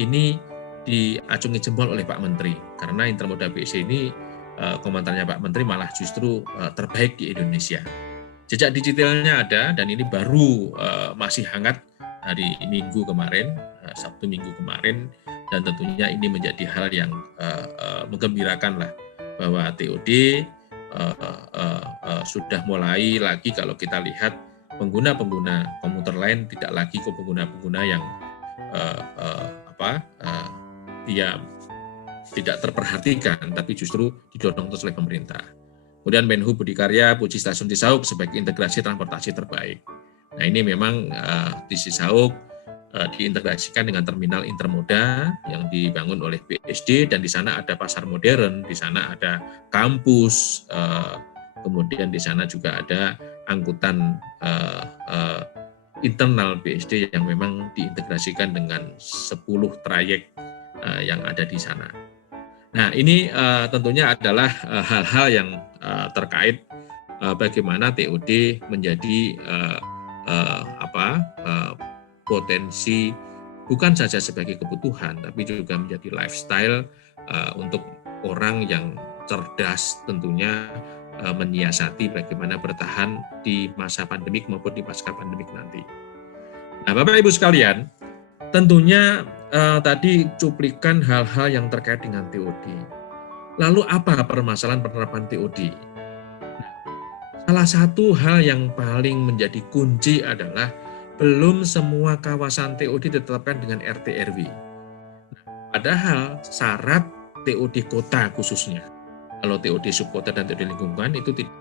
ini diacungi jempol oleh Pak Menteri, karena intermoda BSD ini komentarnya Pak Menteri malah justru terbaik di Indonesia. Jejak digitalnya ada, dan ini baru masih hangat hari Minggu kemarin, Sabtu Minggu kemarin, dan tentunya ini menjadi hal yang menggembirakan lah, bahwa TOD sudah mulai lagi. Kalau kita lihat pengguna-pengguna komuter lain tidak lagi ke pengguna-pengguna yang dia tidak terperhatikan, tapi justru didorong terus oleh pemerintah. Kemudian Menhub Budi Karya puji Stasiun Cisauk sebagai integrasi transportasi terbaik. Nah, ini memang di Cisauk diintegrasikan dengan terminal intermoda yang dibangun oleh BSD, dan di sana ada pasar modern, di sana ada kampus, kemudian di sana juga ada angkutan internal BSD yang memang diintegrasikan dengan 10 trayek yang ada di sana. Nah, ini tentunya adalah hal-hal yang terkait bagaimana TOD menjadi potensi bukan saja sebagai kebutuhan, tapi juga menjadi lifestyle untuk orang yang cerdas, tentunya menyiasati bagaimana bertahan di masa pandemik maupun di pasca pandemik nanti. Nah, Bapak Ibu sekalian, tentunya tadi cuplikan hal-hal yang terkait dengan TOD. Lalu apa permasalahan penerapan TOD? Salah satu hal yang paling menjadi kunci adalah belum semua kawasan TOD ditetapkan dengan RT/RW. Padahal syarat TOD kota khususnya, kalau TOD subkota dan TOD lingkungan itu tidak,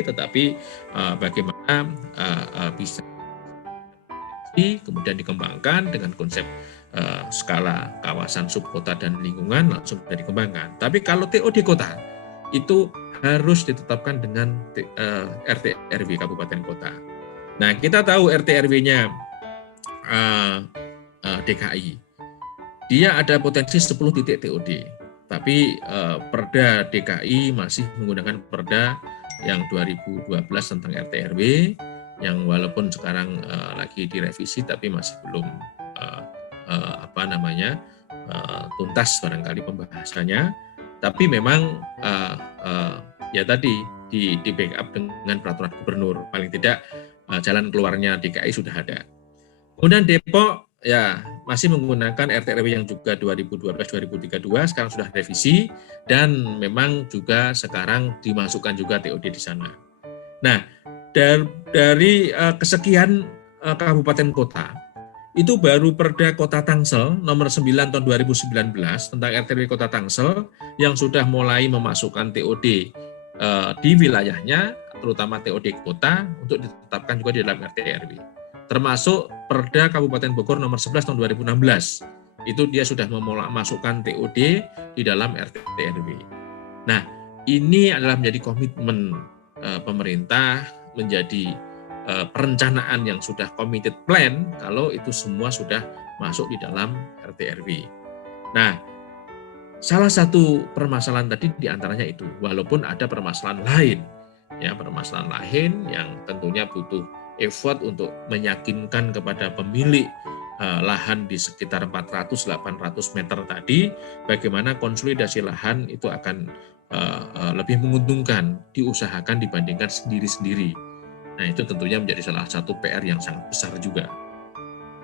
tetapi bagaimana bisa kemudian dikembangkan dengan konsep skala kawasan subkota dan lingkungan langsung sudah dikembangkan. Tapi kalau TOD kota itu harus ditetapkan dengan RT/RW kabupaten kota. Nah, kita tahu RT/RW-nya DKI, dia ada potensi 10 titik TOD, tapi Perda DKI masih menggunakan Perda yang 2012 tentang RT/RW, yang walaupun sekarang lagi direvisi, tapi masih belum tuntas barangkali pembahasannya. Tapi memang ya tadi di backup dengan peraturan gubernur, paling tidak jalan keluarnya DKI sudah ada. Kemudian Depok ya masih menggunakan RT/RW yang juga 2012-2032, sekarang sudah revisi, dan memang juga sekarang dimasukkan juga TOD di sana. Nah, dari kesekian kabupaten kota, itu baru Perda Kota Tangsel nomor 9 tahun 2019 tentang RT/RW Kota Tangsel yang sudah mulai memasukkan TOD di wilayahnya, terutama TOD kota, untuk ditetapkan juga di dalam RT/RW. Termasuk Perda Kabupaten Bogor nomor 11 tahun 2016. Itu dia sudah memasukkan TOD di dalam RT/RW. Nah, ini adalah menjadi komitmen pemerintah, menjadi perencanaan yang sudah committed plan kalau itu semua sudah masuk di dalam RT/RW. Nah, salah satu permasalahan tadi diantaranya itu, walaupun ada permasalahan lain, ya permasalahan lain yang tentunya butuh effort untuk meyakinkan kepada pemilik lahan di sekitar 400-800 meter tadi, bagaimana konsolidasi lahan itu akan lebih menguntungkan diusahakan dibandingkan sendiri-sendiri. Nah, itu tentunya menjadi salah satu PR yang sangat besar juga.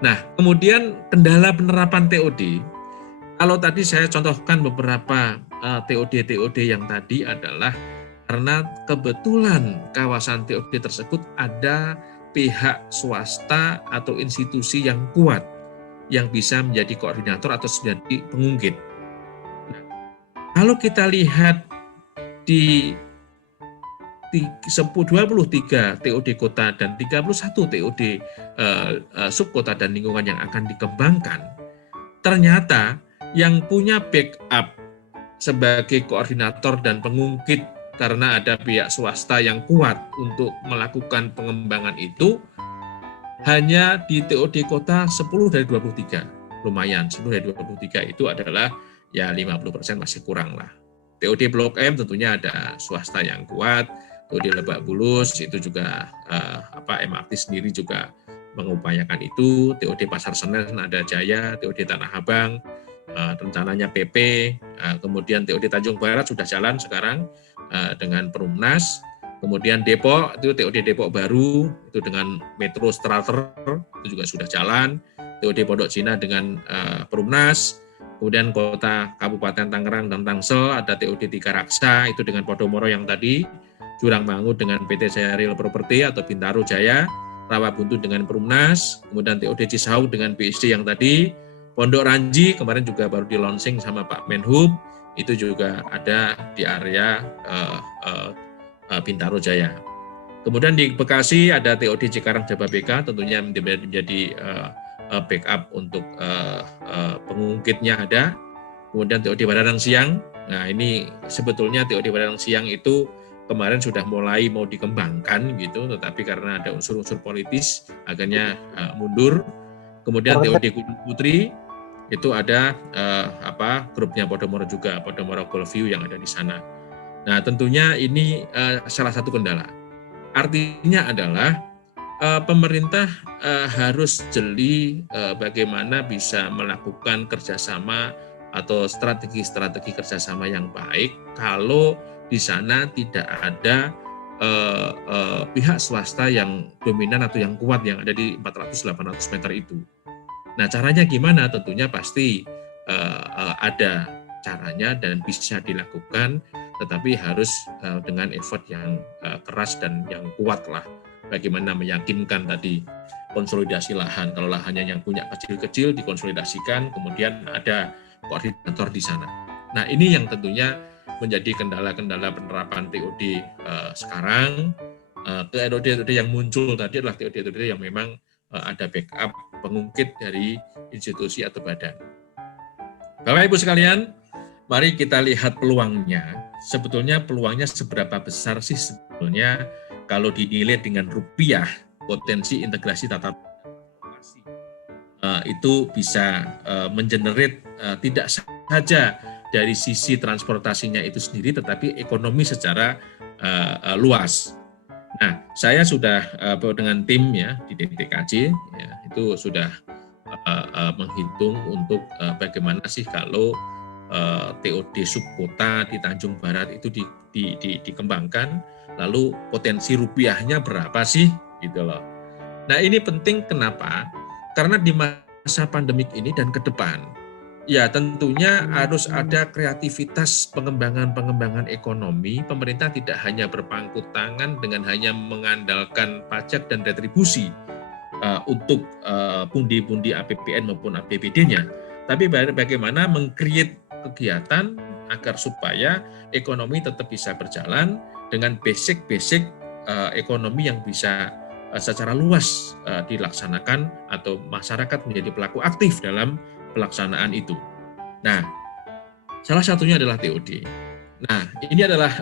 Nah, kemudian kendala penerapan TOD. Kalau tadi saya contohkan beberapa TOD yang tadi adalah karena kebetulan kawasan TOD tersebut ada pihak swasta atau institusi yang kuat yang bisa menjadi koordinator atau menjadi pengungkit. Nah, kalau kita lihat di 23 TOD kota dan 31 TOD subkota dan lingkungan yang akan dikembangkan, ternyata yang punya backup sebagai koordinator dan pengungkit karena ada pihak swasta yang kuat untuk melakukan pengembangan itu hanya di TOD kota 10 dari 23. Lumayan, 10 dari 23 itu adalah ya 50% masih kurang lah. TOD Blok M tentunya ada swasta yang kuat, TOD Lebak Bulus itu juga MRT sendiri juga mengupayakan itu, TOD Pasar Senen ada Jaya, TOD Tanah Abang, rencananya PP, kemudian TOD Tanjung Barat sudah jalan sekarang dengan Perumnas, kemudian Depok itu TOD Depok baru itu dengan Metro Strater itu juga sudah jalan, TOD Pondok Cina dengan Perumnas, kemudian kota Kabupaten Tangerang dan Tangsel ada TOD Tiga Raksa itu dengan Podomoro yang tadi, Jurang Mangu dengan PT Jaya Real Property atau Bintaro Jaya, Rawabuntu dengan Perumnas, kemudian TOD Cisauk dengan BSD yang tadi, Pondok Ranji kemarin juga baru di launching sama Pak Menhub, itu juga ada di area Bintaro Jaya. Kemudian di Bekasi ada TOD Cikarang Jababeka, tentunya menjadi backup untuk pengungkitnya ada. Kemudian TOD Badarang Siang, nah ini sebetulnya TOD Badarang Siang itu kemarin sudah mulai mau dikembangkan gitu, tetapi karena ada unsur-unsur politis akhirnya mundur. Kemudian TOD Gunung Putri itu ada grupnya Podomoro juga, Podomoro Goldview yang ada di sana. Nah tentunya ini salah satu kendala. Artinya adalah pemerintah harus jeli bagaimana bisa melakukan kerjasama atau strategi-strategi kerjasama yang baik kalau di sana tidak ada pihak swasta yang dominan atau yang kuat yang ada di 400-800 meter itu. Nah caranya gimana? Tentunya pasti ada caranya dan bisa dilakukan, tetapi harus dengan effort yang keras dan yang kuat lah. Bagaimana meyakinkan tadi konsolidasi lahan, kalau lahannya yang punya kecil-kecil dikonsolidasikan, kemudian ada koordinator di sana. Nah ini yang tentunya menjadi kendala-kendala penerapan TOD sekarang. TOD yang muncul tadi adalah TOD yang memang ada backup pengungkit dari institusi atau badan. Bapak Ibu sekalian, mari kita lihat peluangnya. Sebetulnya peluangnya seberapa besar sih sebetulnya kalau dinilai dengan rupiah, potensi integrasi tata itu bisa mengenerate tidak saja dari sisi transportasinya itu sendiri, tetapi ekonomi secara luas. Nah, saya sudah dengan tim ya di DTKJ ya, itu sudah menghitung untuk bagaimana sih kalau TOD subkota di Tanjung Barat itu dikembangkan, lalu potensi rupiahnya berapa sih gitu loh. Nah ini penting kenapa? Karena di masa pandemik ini dan ke depan, ya tentunya harus ada kreativitas pengembangan ekonomi. Pemerintah tidak hanya berpangku tangan dengan hanya mengandalkan pajak dan retribusi untuk pundi-pundi APBN maupun APBD-nya, tapi bagaimana meng-create kegiatan agar supaya ekonomi tetap bisa berjalan dengan basic ekonomi yang bisa secara luas dilaksanakan atau masyarakat menjadi pelaku aktif dalam pelaksanaan itu. Nah, salah satunya adalah TOD. Nah, ini adalah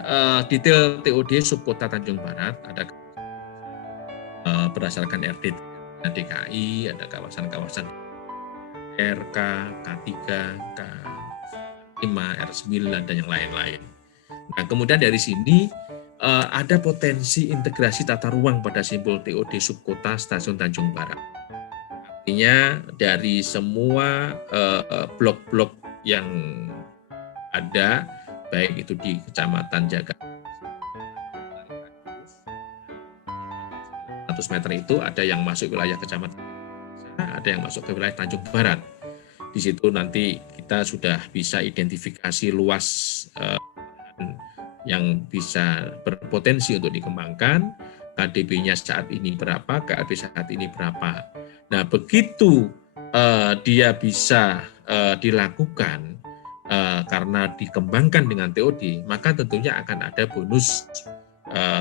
detail TOD subkota Tanjung Barat, ada berdasarkan RDT DKI, ada kawasan-kawasan RK, K3, K5, R9, dan yang lain-lain. Nah, kemudian dari sini ada potensi integrasi tata ruang pada simbol TOD subkota Stasiun Tanjung Barat. Artinya dari semua blok-blok yang ada, baik itu di Kecamatan Jakarta, 100 meter itu ada yang masuk wilayah Kecamatan, ada yang masuk ke wilayah Tanjung Barat. Di situ nanti kita sudah bisa identifikasi luas yang bisa berpotensi untuk dikembangkan, KDB-nya saat ini berapa, KLB saat ini berapa. Nah, begitu dia bisa dilakukan karena dikembangkan dengan TOD, maka tentunya akan ada bonus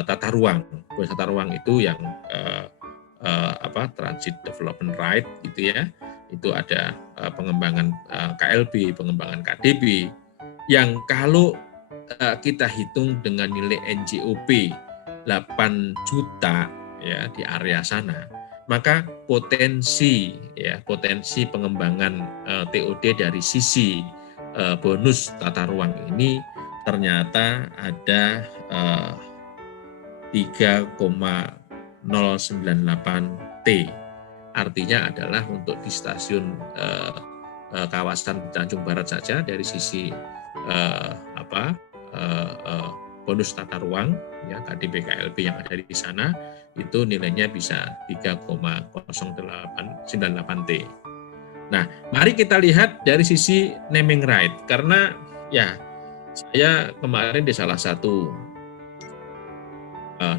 tata ruang. Bonus tata ruang itu yang transit development right gitu ya. Itu ada pengembangan KLB, pengembangan KDB yang kalau kita hitung dengan nilai NJOP 8 juta ya di area sana, maka potensi pengembangan TOD dari sisi bonus tata ruang ini ternyata ada 3,098 T. Artinya adalah untuk di stasiun kawasan Tanjung Barat saja dari sisi bonus tata ruang ya KDB KLB yang ada di sana itu nilainya bisa 3,0898 T. Nah, mari kita lihat dari sisi naming right, karena ya saya kemarin di salah satu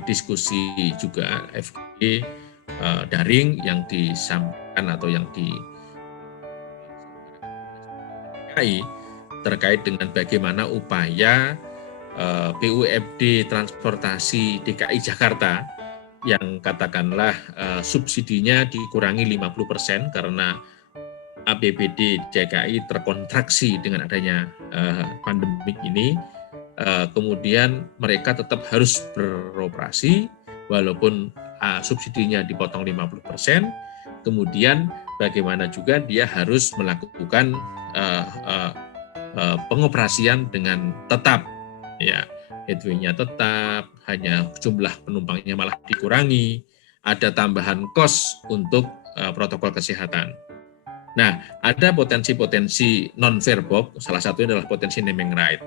diskusi juga FG daring yang disampaikan atau yang di DKI terkait dengan bagaimana upaya BUMD transportasi DKI Jakarta yang katakanlah subsidinya dikurangi 50% karena APBD DKI terkontraksi dengan adanya pandemik ini. Kemudian mereka tetap harus beroperasi walaupun subsidinya dipotong 50%, kemudian bagaimana juga dia harus melakukan pengoperasian dengan tetap, ya headway-nya tetap, hanya jumlah penumpangnya malah dikurangi, ada tambahan kos untuk protokol kesehatan. Nah, ada potensi-potensi non-fairbox, salah satunya adalah potensi naming right.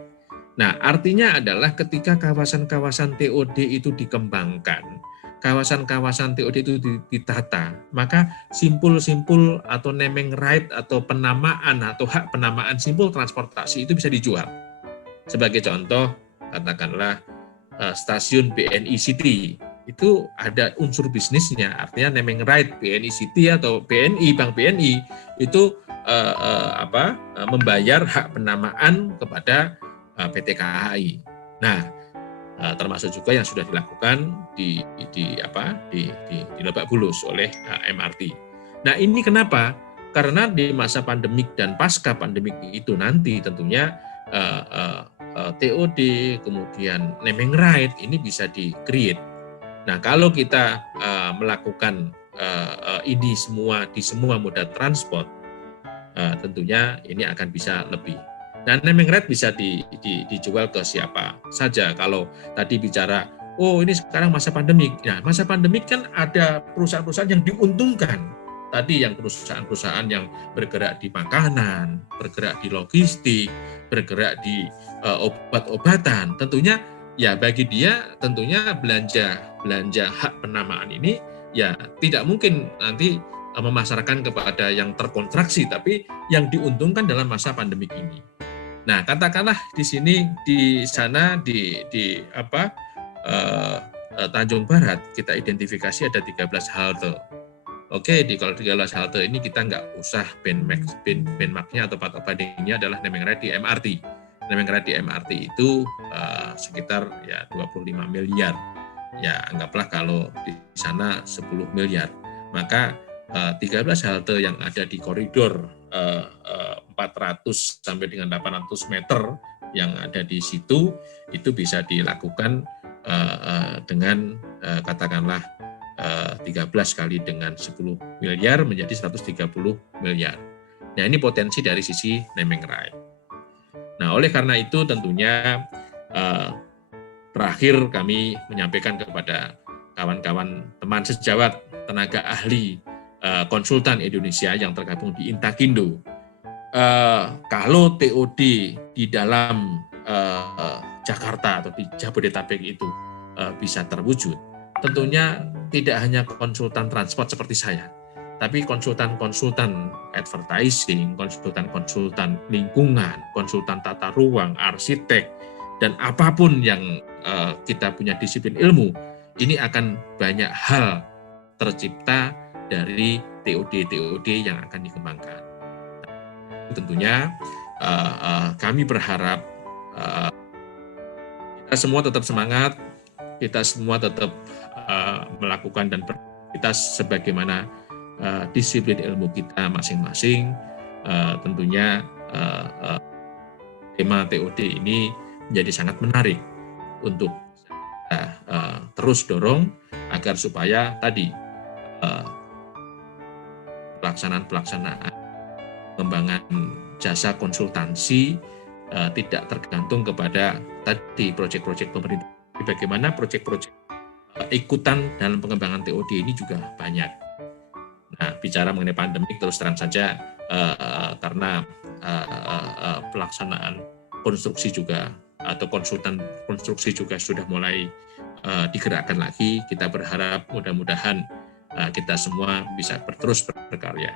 Nah, artinya adalah ketika kawasan-kawasan TOD itu dikembangkan, kawasan-kawasan TOD itu ditata, maka simpul-simpul atau naming right atau penamaan atau hak penamaan simpul transportasi itu bisa dijual. Sebagai contoh, katakanlah stasiun BNI City, itu ada unsur bisnisnya, artinya naming right BNI City atau BNI, Bank BNI, itu membayar hak penamaan kepada PT KAI. Nah, termasuk juga yang sudah dilakukan di Lebak Bulus oleh MRT. Nah, ini kenapa? Karena di masa pandemik dan pasca pandemik itu nanti tentunya TOD kemudian naming right ini bisa di-create. Nah, kalau kita melakukan ini semua di semua moda transport, tentunya ini akan bisa lebih. Nah, naming right bisa dijual ke siapa saja. Kalau tadi bicara, oh ini sekarang masa pandemik. Nah, masa pandemik kan ada perusahaan-perusahaan yang diuntungkan. Tadi yang perusahaan-perusahaan yang bergerak di makanan, bergerak di logistik, bergerak di obat-obatan. Tentunya ya bagi dia tentunya belanja hak penamaan ini ya tidak mungkin nanti memasarkan kepada yang terkontraksi, tapi yang diuntungkan dalam masa pandemik ini. Nah, katakanlah di sini, di sana, di Tanjung Barat, kita identifikasi ada 13 halte. Oke, kalau 13 halte ini kita nggak usah benchmark-nya atau patok bandingnya adalah naming right di MRT. Naming right di MRT itu sekitar ya 25 miliar. Ya, anggaplah kalau di sana 10 miliar. Maka 13 halte yang ada di koridor 400 sampai dengan 800 meter yang ada di situ itu bisa dilakukan dengan katakanlah 13 kali dengan 10 miliar menjadi 130 miliar. Nah, ini potensi dari sisi naming right. Nah, oleh karena itu tentunya terakhir kami menyampaikan kepada kawan-kawan teman sejawat tenaga ahli konsultan Indonesia yang tergabung di Intakindo, kalau TOD di dalam Jakarta atau di Jabodetabek itu bisa terwujud, tentunya tidak hanya konsultan transport seperti saya, tapi konsultan-konsultan advertising, konsultan-konsultan lingkungan, konsultan tata ruang, arsitek, dan apapun yang kita punya disiplin ilmu, ini akan banyak hal tercipta dari TOD yang akan dikembangkan. Tentunya kami berharap kita semua tetap semangat, kita semua tetap melakukan dan beraktivitas sebagaimana disiplin ilmu kita masing-masing. Tentunya tema TOD ini menjadi sangat menarik untuk terus dorong agar supaya tadi pelaksanaan pengembangan jasa konsultansi tidak tergantung kepada tadi proyek-proyek pemerintah. Bagaimana proyek-proyek ikutan dalam pengembangan TOD ini juga banyak. Nah, bicara mengenai pandemik terus terang saja karena pelaksanaan konstruksi juga atau konsultan konstruksi juga sudah mulai digerakkan lagi. Kita berharap mudah-mudahan kita semua bisa terus berkarya.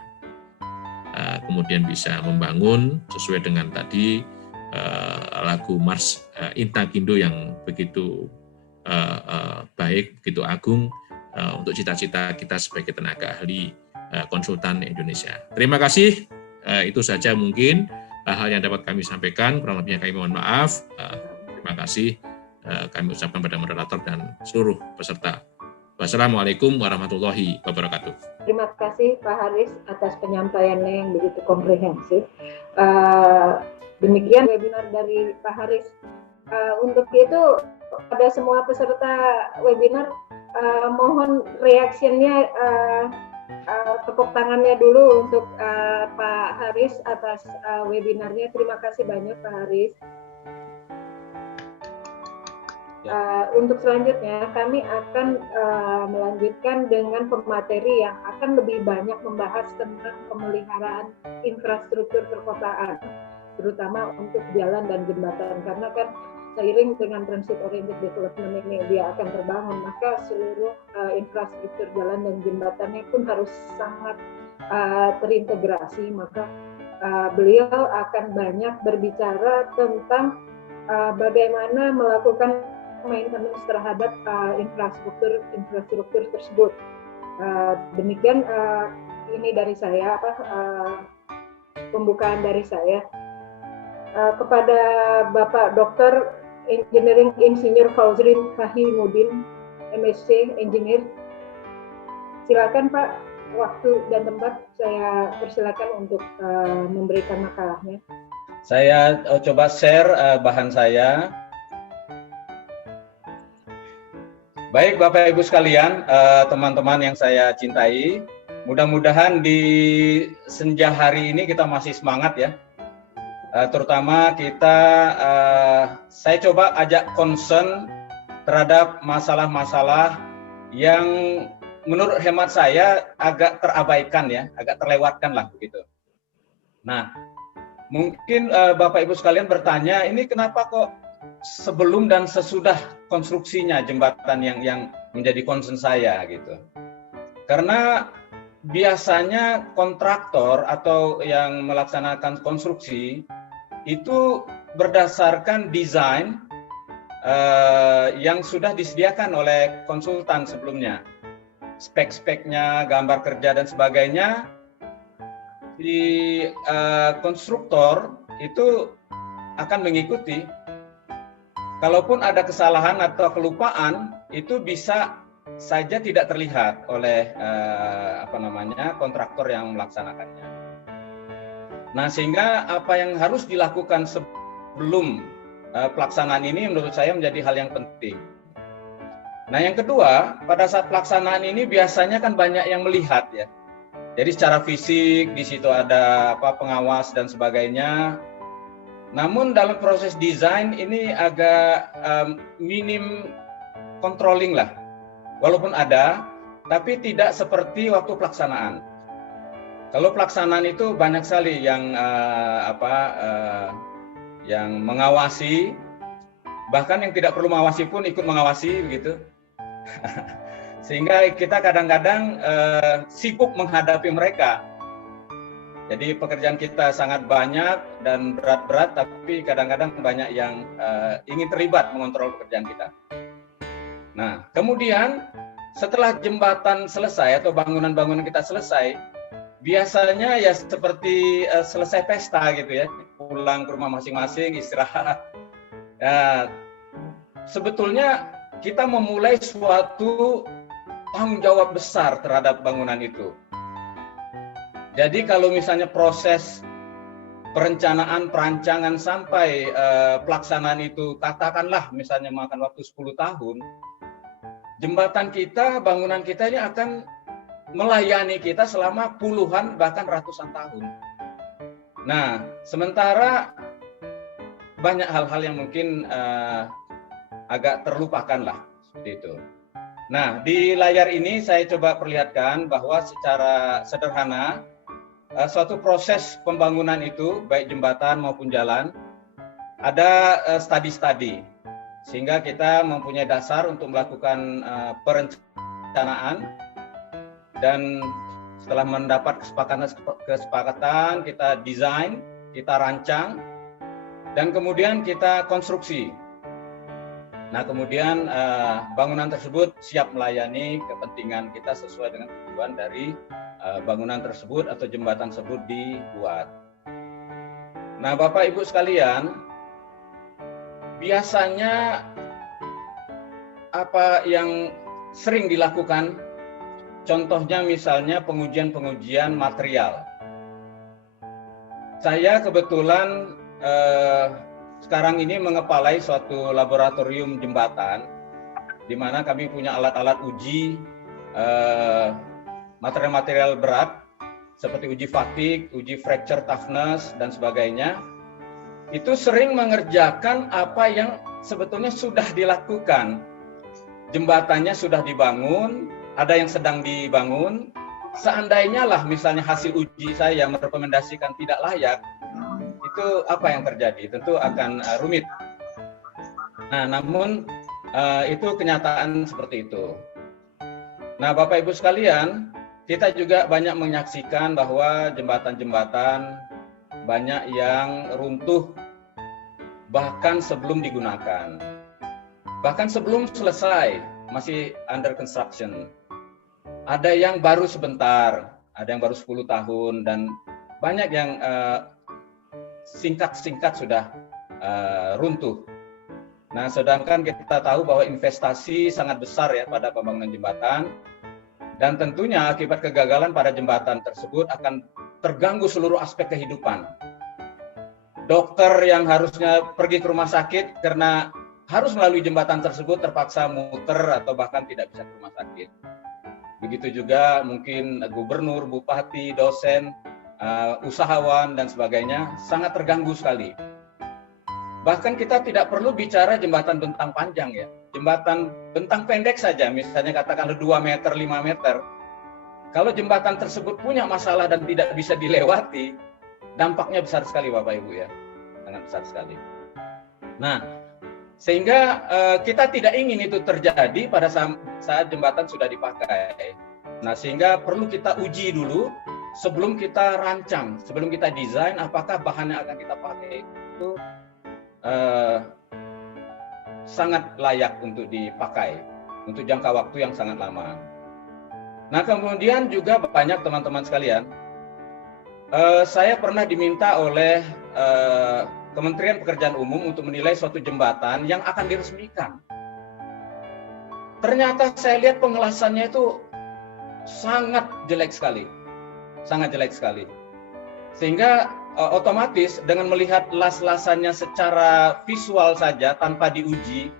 Kemudian bisa membangun sesuai dengan tadi lagu Mars Intakindo yang begitu baik, begitu agung untuk cita-cita kita sebagai tenaga ahli konsultan Indonesia. Terima kasih. Itu saja mungkin hal yang dapat kami sampaikan. Kurang lebihnya kami mohon maaf. Terima kasih kami ucapkan pada moderator dan seluruh peserta. Wassalamualaikum warahmatullahi wabarakatuh. Terima kasih Pak Haris atas penyampaiannya yang begitu komprehensif. Demikian webinar dari Pak Haris. Untuk itu pada semua peserta webinar mohon reaksinya, tepuk tangannya dulu untuk Pak Haris atas webinarnya. Terima kasih banyak Pak Haris. Untuk selanjutnya kami akan melanjutkan dengan pemateri yang akan lebih banyak membahas tentang pemeliharaan infrastruktur perkotaan, terutama untuk jalan dan jembatan, karena kan seiring dengan transit oriented development ini dia akan terbangun, maka seluruh infrastruktur jalan dan jembatannya pun harus sangat terintegrasi. Maka beliau akan banyak berbicara tentang bagaimana melakukan maintenance terhadap infrastruktur tersebut. Demikian ini dari saya, pembukaan dari saya. Kepada Bapak Dr. Engineering Insinyur Fauzrin Fahimuddin, MSc Engineer, silakan Pak, waktu dan tempat saya persilakan untuk memberikan makalahnya. Saya coba share bahan saya. Baik Bapak Ibu sekalian, teman-teman yang saya cintai, mudah-mudahan di senja hari ini kita masih semangat ya. Terutama kita, saya coba ajak concern terhadap masalah-masalah yang menurut hemat saya agak terabaikan ya, agak terlewatkan lah begitu. Nah, mungkin Bapak Ibu sekalian bertanya, ini kenapa kok sebelum dan sesudah konstruksinya jembatan yang menjadi concern saya gitu. Karena biasanya kontraktor atau yang melaksanakan konstruksi itu berdasarkan desain yang sudah disediakan oleh konsultan sebelumnya. Spek-speknya, gambar kerja dan sebagainya, di konstruktor itu akan mengikuti. Kalaupun ada kesalahan atau kelupaan, itu bisa saja tidak terlihat oleh kontraktor yang melaksanakannya. Nah, sehingga apa yang harus dilakukan sebelum pelaksanaan ini menurut saya menjadi hal yang penting. Nah, yang kedua, pada saat pelaksanaan ini biasanya kan banyak yang melihat ya. Jadi secara fisik di situ ada pengawas dan sebagainya. Namun dalam proses desain ini agak minim controlling lah. Walaupun ada, tapi tidak seperti waktu pelaksanaan. Kalau pelaksanaan itu banyak sekali yang yang mengawasi, bahkan yang tidak perlu mengawasi pun ikut mengawasi begitu. Sehingga kita kadang-kadang sibuk menghadapi mereka. Jadi pekerjaan kita sangat banyak dan berat-berat, tapi kadang-kadang banyak yang ingin terlibat mengontrol pekerjaan kita. Nah, kemudian setelah jembatan selesai atau bangunan-bangunan kita selesai, biasanya ya seperti selesai pesta gitu ya, pulang ke rumah masing-masing, istirahat. Sebetulnya kita memulai suatu tanggung jawab besar terhadap bangunan itu. Jadi kalau misalnya proses perencanaan, perancangan sampai pelaksanaan itu katakanlah misalnya makan waktu 10 tahun, jembatan kita, bangunan kita ini akan melayani kita selama puluhan bahkan ratusan tahun. Nah, sementara banyak hal-hal yang mungkin agak terlupakan lah seperti itu. Nah, di layar ini saya coba perlihatkan bahwa secara sederhana suatu proses pembangunan itu, baik jembatan maupun jalan, ada studi-studi, sehingga kita mempunyai dasar untuk melakukan perencanaan, dan setelah mendapat kesepakatan, kita desain, kita rancang, dan kemudian kita konstruksi. Nah, kemudian bangunan tersebut siap melayani kepentingan kita sesuai dengan tujuan dari bangunan tersebut atau jembatan tersebut dibuat. Nah, Bapak Ibu sekalian, biasanya apa yang sering dilakukan, contohnya misalnya pengujian-pengujian material. Saya kebetulan sekarang ini mengepalai suatu laboratorium jembatan, di mana kami punya alat-alat uji material-material berat seperti uji fatigue, uji fracture toughness, dan sebagainya. Itu sering mengerjakan apa yang sebetulnya sudah dilakukan. Jembatannya sudah dibangun, ada yang sedang dibangun. Seandainya lah misalnya hasil uji saya merekomendasikan tidak layak, itu apa yang terjadi? Tentu akan rumit. Nah, namun itu kenyataan seperti itu. Nah, Bapak Ibu sekalian, kita juga banyak menyaksikan bahwa jembatan-jembatan banyak yang runtuh bahkan sebelum digunakan. Bahkan sebelum selesai, masih under construction. Ada yang baru sebentar, ada yang baru 10 tahun, dan banyak yang singkat-singkat sudah runtuh. Nah, sedangkan kita tahu bahwa investasi sangat besar ya pada pembangunan jembatan, dan tentunya akibat kegagalan pada jembatan tersebut akan terganggu seluruh aspek kehidupan. Dokter yang harusnya pergi ke rumah sakit karena harus melalui jembatan tersebut terpaksa muter atau bahkan tidak bisa ke rumah sakit. Begitu juga mungkin gubernur, bupati, dosen, usahawan, dan sebagainya sangat terganggu sekali. Bahkan kita tidak perlu bicara jembatan bentang panjang ya. Jembatan bentang pendek saja, misalnya katakanlah 2 meter, 5 meter. Kalau jembatan tersebut punya masalah dan tidak bisa dilewati, dampaknya besar sekali Bapak Ibu ya. Sangat besar sekali. Nah, sehingga kita tidak ingin itu terjadi pada saat jembatan sudah dipakai. Nah, sehingga perlu kita uji dulu sebelum kita rancang, sebelum kita desain apakah bahan yang akan kita pakai itu sangat layak untuk dipakai untuk jangka waktu yang sangat lama. Nah, kemudian juga banyak teman-teman sekalian, saya pernah diminta oleh Kementerian Pekerjaan Umum untuk menilai suatu jembatan yang akan diresmikan. Ternyata saya lihat pengelasannya itu sangat jelek sekali, sehingga otomatis dengan melihat las-lasannya secara visual saja tanpa diuji,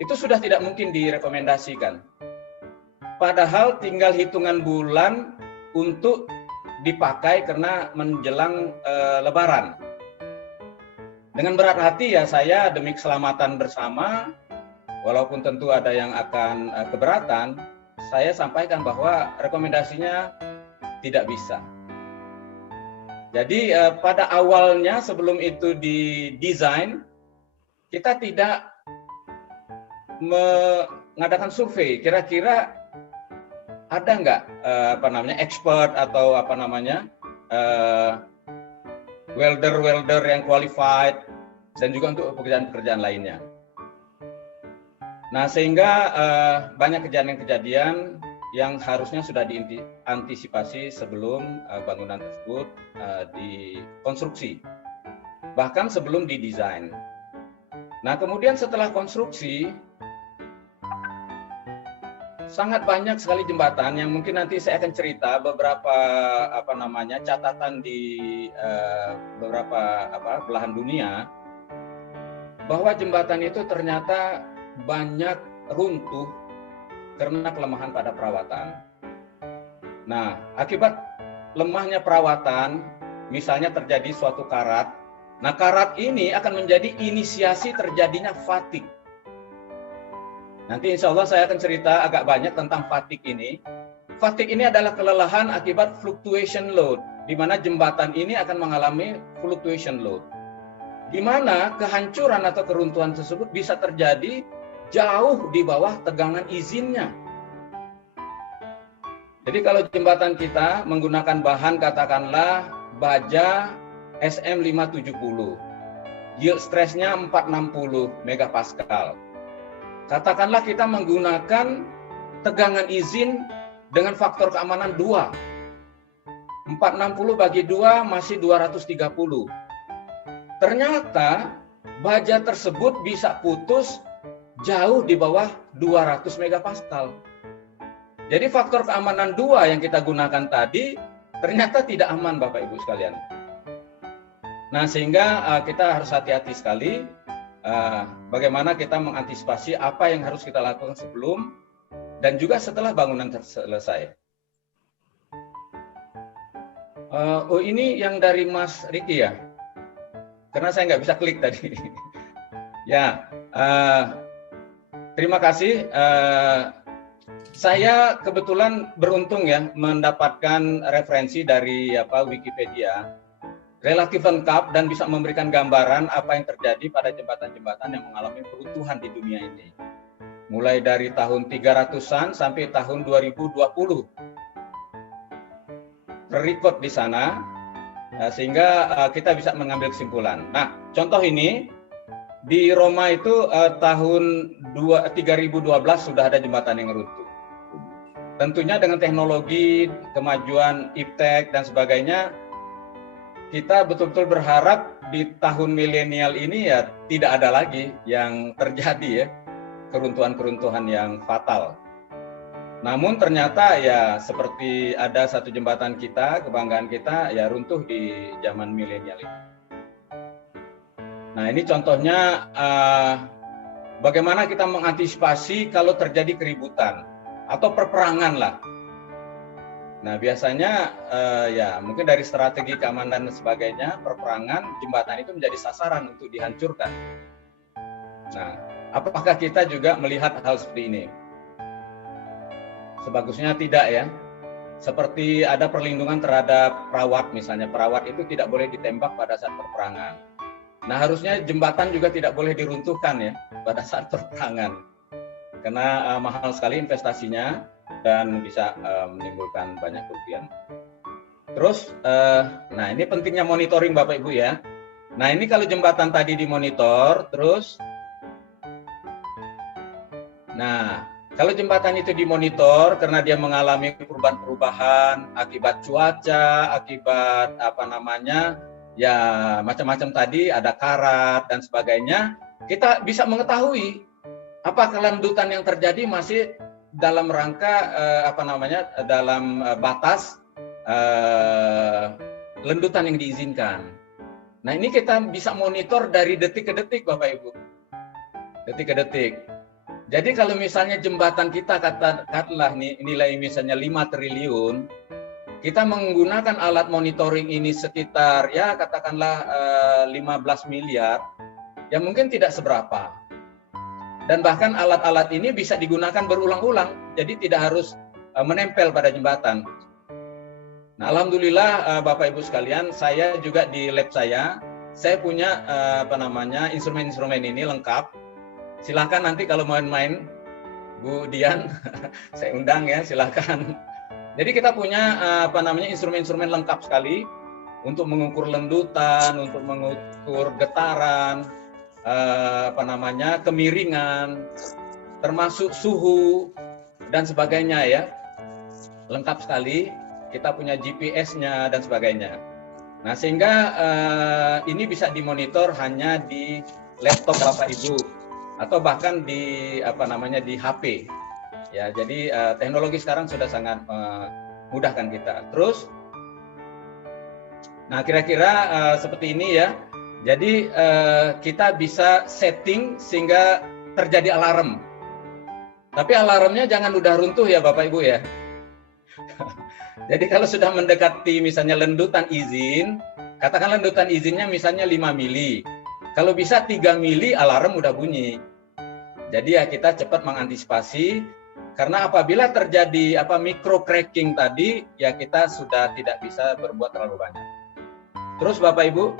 itu sudah tidak mungkin direkomendasikan. Padahal tinggal hitungan bulan untuk dipakai karena menjelang Lebaran. Dengan berat hati ya saya demi keselamatan bersama, walaupun tentu ada yang akan keberatan, saya sampaikan bahwa rekomendasinya tidak bisa. Jadi pada awalnya sebelum itu didesain, kita tidak mengadakan survei. Kira-kira ada nggak expert atau welder yang qualified, dan juga untuk pekerjaan-pekerjaan lainnya. Nah, sehingga banyak kejadian-kejadian yang harusnya sudah diantisipasi sebelum bangunan tersebut dikonstruksi, bahkan sebelum didesain. Nah, kemudian setelah konstruksi, sangat banyak sekali jembatan yang mungkin nanti saya akan cerita beberapa catatan di beberapa belahan dunia bahwa jembatan itu ternyata banyak runtuh karena kelemahan pada perawatan. Nah, akibat lemahnya perawatan, misalnya terjadi suatu karat. Nah, karat ini akan menjadi inisiasi terjadinya fatigue. Nanti insya Allah saya akan cerita agak banyak tentang fatigue ini. Fatigue ini adalah kelelahan akibat fluctuation load, di mana jembatan ini akan mengalami fluctuation load. Di mana kehancuran atau keruntuhan tersebut bisa terjadi jauh di bawah tegangan izinnya. Jadi kalau jembatan kita menggunakan bahan katakanlah baja SM570, yield stressnya 460 megapascal. Katakanlah kita menggunakan tegangan izin dengan faktor keamanan 2. 460 bagi 2 masih 230. Ternyata baja tersebut bisa putus jauh di bawah 200 megapascal. Jadi faktor keamanan 2 yang kita gunakan tadi ternyata tidak aman Bapak Ibu sekalian. Nah, sehingga kita harus hati-hati sekali bagaimana kita mengantisipasi apa yang harus kita lakukan sebelum dan juga setelah bangunan selesai. Ini yang dari Mas Riki ya, karena saya nggak bisa klik tadi. Ya, terima kasih. Saya kebetulan beruntung ya mendapatkan referensi dari Wikipedia. Relatif lengkap dan bisa memberikan gambaran apa yang terjadi pada jembatan-jembatan yang mengalami keruntuhan di dunia ini. Mulai dari tahun 300-an sampai tahun 2020. Terrecord di sana, sehingga kita bisa mengambil kesimpulan. Nah, contoh ini, di Roma itu tahun 3012 sudah ada jembatan yang runtuh. Tentunya dengan teknologi, kemajuan iptek dan sebagainya, kita betul-betul berharap di tahun milenial ini ya tidak ada lagi yang terjadi ya keruntuhan-keruntuhan yang fatal. Namun ternyata ya seperti ada satu jembatan kita, kebanggaan kita ya runtuh di zaman milenial ini. Nah, ini contohnya bagaimana kita mengantisipasi kalau terjadi keributan atau perperangan lah. Nah, biasanya ya mungkin dari strategi keamanan dan sebagainya, perperangan, jembatan itu menjadi sasaran untuk dihancurkan. Nah, apakah kita juga melihat hal seperti ini? Sebagusnya tidak ya. Seperti ada perlindungan terhadap perawat misalnya. Perawat itu tidak boleh ditembak pada saat perperangan. Nah, harusnya jembatan juga tidak boleh diruntuhkan ya pada saat perperangan. Karena mahal sekali investasinya dan bisa menimbulkan banyak kerugian. Terus, nah ini pentingnya monitoring Bapak Ibu ya. Nah ini kalau jembatan tadi dimonitor, terus, nah kalau jembatan itu dimonitor karena dia mengalami perubahan-perubahan akibat cuaca, akibat ya macam-macam tadi, ada karat dan sebagainya, kita bisa mengetahui apa kelanjutan yang terjadi masih dalam rangka dalam batas lendutan yang diizinkan. Nah, ini kita bisa monitor dari detik ke detik Bapak Ibu. Detik ke detik. Jadi kalau misalnya jembatan kita katakanlah nilai misalnya 5 triliun, kita menggunakan alat monitoring ini sekitar ya katakanlah 15 miliar, ya mungkin tidak seberapa. Dan bahkan alat-alat ini bisa digunakan berulang-ulang, jadi tidak harus menempel pada jembatan. Nah, alhamdulillah Bapak Ibu sekalian, saya juga di lab saya punya instrumen-instrumen ini lengkap. Silakan nanti kalau main-main, Bu Dian, saya undang ya, silakan. Jadi kita punya instrumen-instrumen lengkap sekali untuk mengukur lendutan, untuk mengukur getaran, kemiringan, termasuk suhu dan sebagainya ya, lengkap sekali. Kita punya GPS-nya dan sebagainya. Nah, sehingga ini bisa dimonitor hanya di laptop Bapak Ibu atau bahkan di di HP. Ya, jadi teknologi sekarang sudah sangat memudahkan kita. Terus, nah kira-kira seperti ini ya. Jadi kita bisa setting sehingga terjadi alarm. Tapi alarmnya jangan udah runtuh ya Bapak Ibu ya. Jadi kalau sudah mendekati misalnya lendutan izin, katakan lendutan izinnya misalnya 5 mili. Kalau bisa 3 mili alarm udah bunyi. Jadi ya kita cepat mengantisipasi, karena apabila terjadi micro cracking tadi, ya kita sudah tidak bisa berbuat terlalu banyak. Terus Bapak Ibu,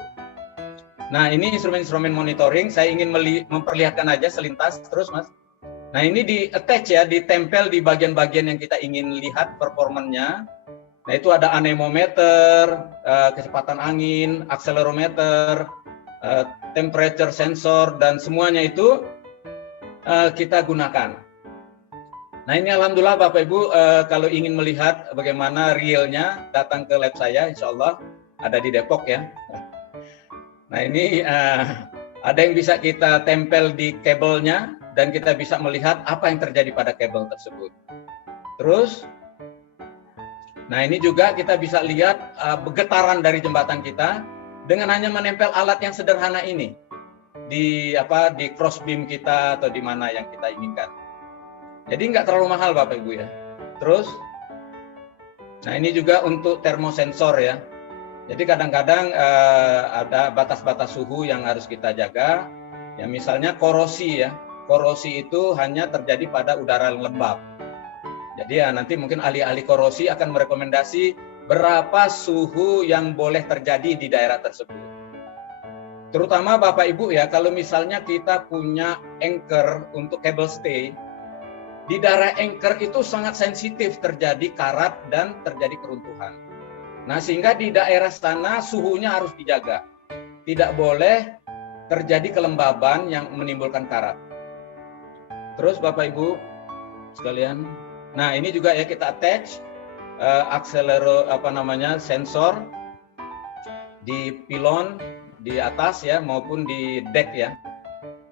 nah ini instrumen-instrumen monitoring, saya ingin memperlihatkan aja selintas terus Mas. Nah ini di attach ya, ditempel di bagian-bagian yang kita ingin lihat performanya. Nah itu ada anemometer, kecepatan angin, akselerometer, temperature sensor, dan semuanya itu kita gunakan. Nah ini alhamdulillah Bapak Ibu, kalau ingin melihat bagaimana realnya, datang ke lab saya, insya Allah ada di Depok ya. Nah ini ada yang bisa kita tempel di kabelnya, dan kita bisa melihat apa yang terjadi pada kabel tersebut. Terus, nah ini juga kita bisa lihat getaran dari jembatan kita dengan hanya menempel alat yang sederhana ini di cross beam kita atau di mana yang kita inginkan. Jadi nggak terlalu mahal Bapak Ibu ya. Terus, nah ini juga untuk termosensor ya. Jadi kadang-kadang ada batas-batas suhu yang harus kita jaga. Ya misalnya korosi ya. Korosi itu hanya terjadi pada udara lembab. Jadi ya nanti mungkin ahli-ahli korosi akan merekomendasi berapa suhu yang boleh terjadi di daerah tersebut. Terutama Bapak Ibu ya, kalau misalnya kita punya anchor untuk cable stay, di daerah anchor itu sangat sensitif terjadi karat dan terjadi keruntuhan. Nah sehingga di daerah sana suhunya harus dijaga. Tidak boleh terjadi kelembaban yang menimbulkan karat. Terus Bapak Ibu sekalian, nah ini juga ya kita attach sensor di pilon di atas ya maupun di deck ya.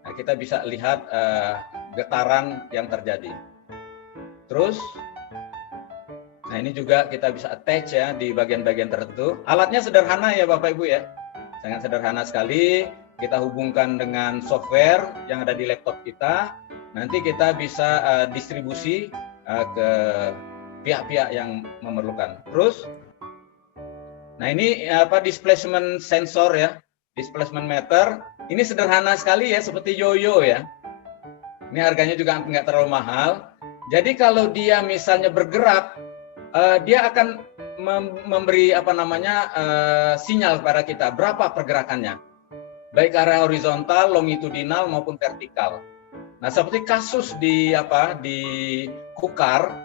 Nah, kita bisa lihat getaran yang terjadi. Terus, nah ini juga kita bisa attach ya di bagian-bagian tertentu. Alatnya sederhana ya Bapak Ibu ya, sangat sederhana sekali. Kita hubungkan dengan software yang ada di laptop kita. Nanti kita bisa distribusi ke pihak-pihak yang memerlukan. Terus, nah ini displacement sensor ya, displacement meter. Ini sederhana sekali ya, seperti yoyo ya. Ini harganya juga nggak terlalu mahal. Jadi kalau dia misalnya bergerak, dia akan memberi sinyal kepada kita berapa pergerakannya, baik arah horizontal, longitudinal maupun vertikal. Nah, seperti kasus di Kukar,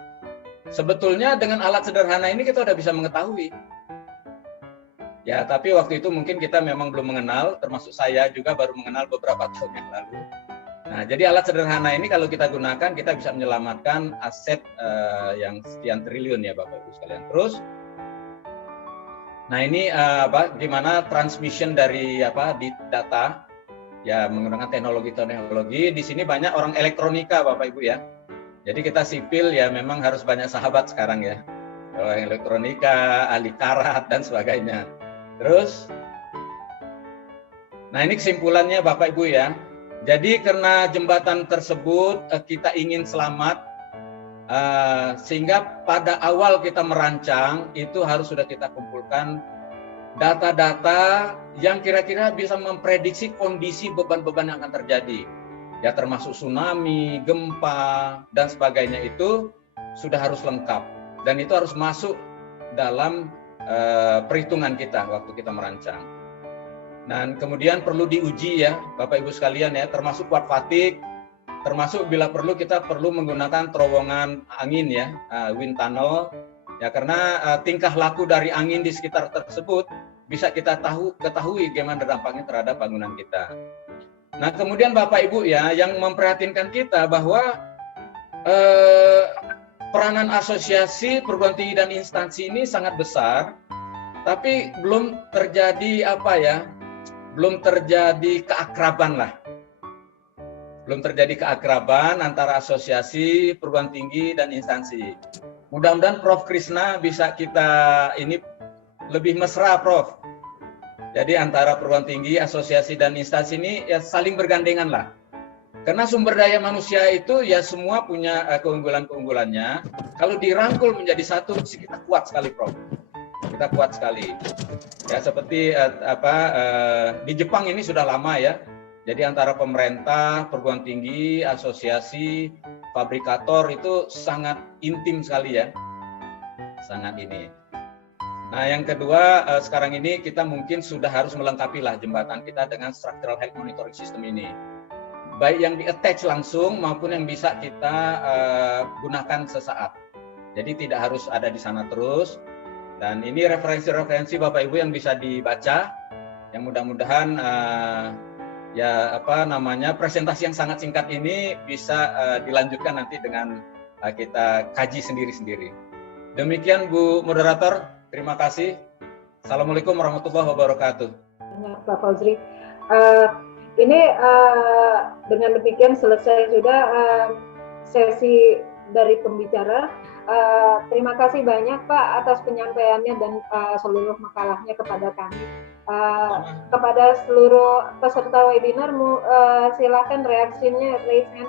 sebetulnya dengan alat sederhana ini kita sudah bisa mengetahui. Ya, tapi waktu itu mungkin kita memang belum mengenal, termasuk saya juga baru mengenal beberapa tahun yang lalu. Nah, jadi alat sederhana ini kalau kita gunakan, kita bisa menyelamatkan aset yang sekian triliun ya Bapak Ibu sekalian. Terus, nah ini gimana transmission dari di data. Ya menggunakan teknologi. Di sini banyak orang elektronika Bapak Ibu ya. Jadi kita sipil ya memang harus banyak sahabat sekarang ya. Orang elektronika, ahli karat dan sebagainya. Terus, nah ini kesimpulannya Bapak Ibu ya. Jadi karena jembatan tersebut kita ingin selamat, sehingga pada awal kita merancang itu harus sudah kita kumpulkan data-data yang kira-kira bisa memprediksi kondisi beban-beban yang akan terjadi. Ya termasuk tsunami, gempa, dan sebagainya itu sudah harus lengkap. Dan itu harus masuk dalam perhitungan kita waktu kita merancang. Dan kemudian perlu diuji ya Bapak Ibu sekalian ya, termasuk kuat fatigue, termasuk bila perlu kita perlu menggunakan terowongan angin ya, wind tunnel. Ya karena tingkah laku dari angin di sekitar tersebut bisa kita ketahui bagaimana dampaknya terhadap bangunan kita. Nah kemudian Bapak Ibu ya yang memprihatinkan kita bahwa peranan asosiasi, perguruan tinggi dan instansi ini sangat besar, tapi belum terjadi belum terjadi keakraban lah. belum terjadi keakraban antara asosiasi, perguruan tinggi, dan instansi. Mudah-mudahan Prof. Krisna bisa kita ini lebih mesra, Prof. Jadi antara perguruan tinggi, asosiasi, dan instansi ini ya saling bergandengan lah. Karena sumber daya manusia itu ya semua punya keunggulan-keunggulannya. Kalau dirangkul menjadi satu, kita kuat sekali, Prof. Kita kuat sekali. Ya seperti di Jepang ini sudah lama ya. Jadi antara pemerintah, perguruan tinggi, asosiasi, fabrikator itu sangat intim sekali ya. Sangat ini. Nah, yang kedua, sekarang ini kita mungkin sudah harus melengkapi lah jembatan kita dengan structural health monitoring system ini. Baik yang di-attach langsung maupun yang bisa kita gunakan sesaat. Jadi tidak harus ada di sana terus. Dan ini referensi-referensi Bapak Ibu yang bisa dibaca, yang mudah-mudahan presentasi yang sangat singkat ini bisa dilanjutkan nanti dengan kita kaji sendiri-sendiri. Demikian Bu Moderator, terima kasih. Assalamualaikum warahmatullahi wabarakatuh. Pak Fauzri, ini dengan demikian selesai sudah sesi dari pembicara. Terima kasih banyak Pak atas penyampaiannya dan seluruh makalahnya kepada kami. Kepada seluruh peserta webinar, silakan reaksinya raise hand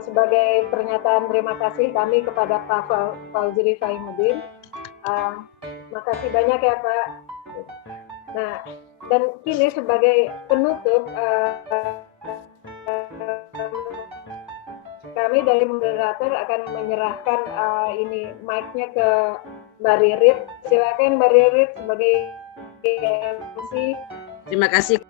sebagai pernyataan terima kasih kami kepada Pak Fauzri Faimuddin. Makasih banyak ya Pak. Nah, dan kini sebagai penutup kami dari moderator akan menyerahkan ini mic-nya ke Mbak Ririt. Silakan Mbak Ririt sebagai MC. Terima kasih.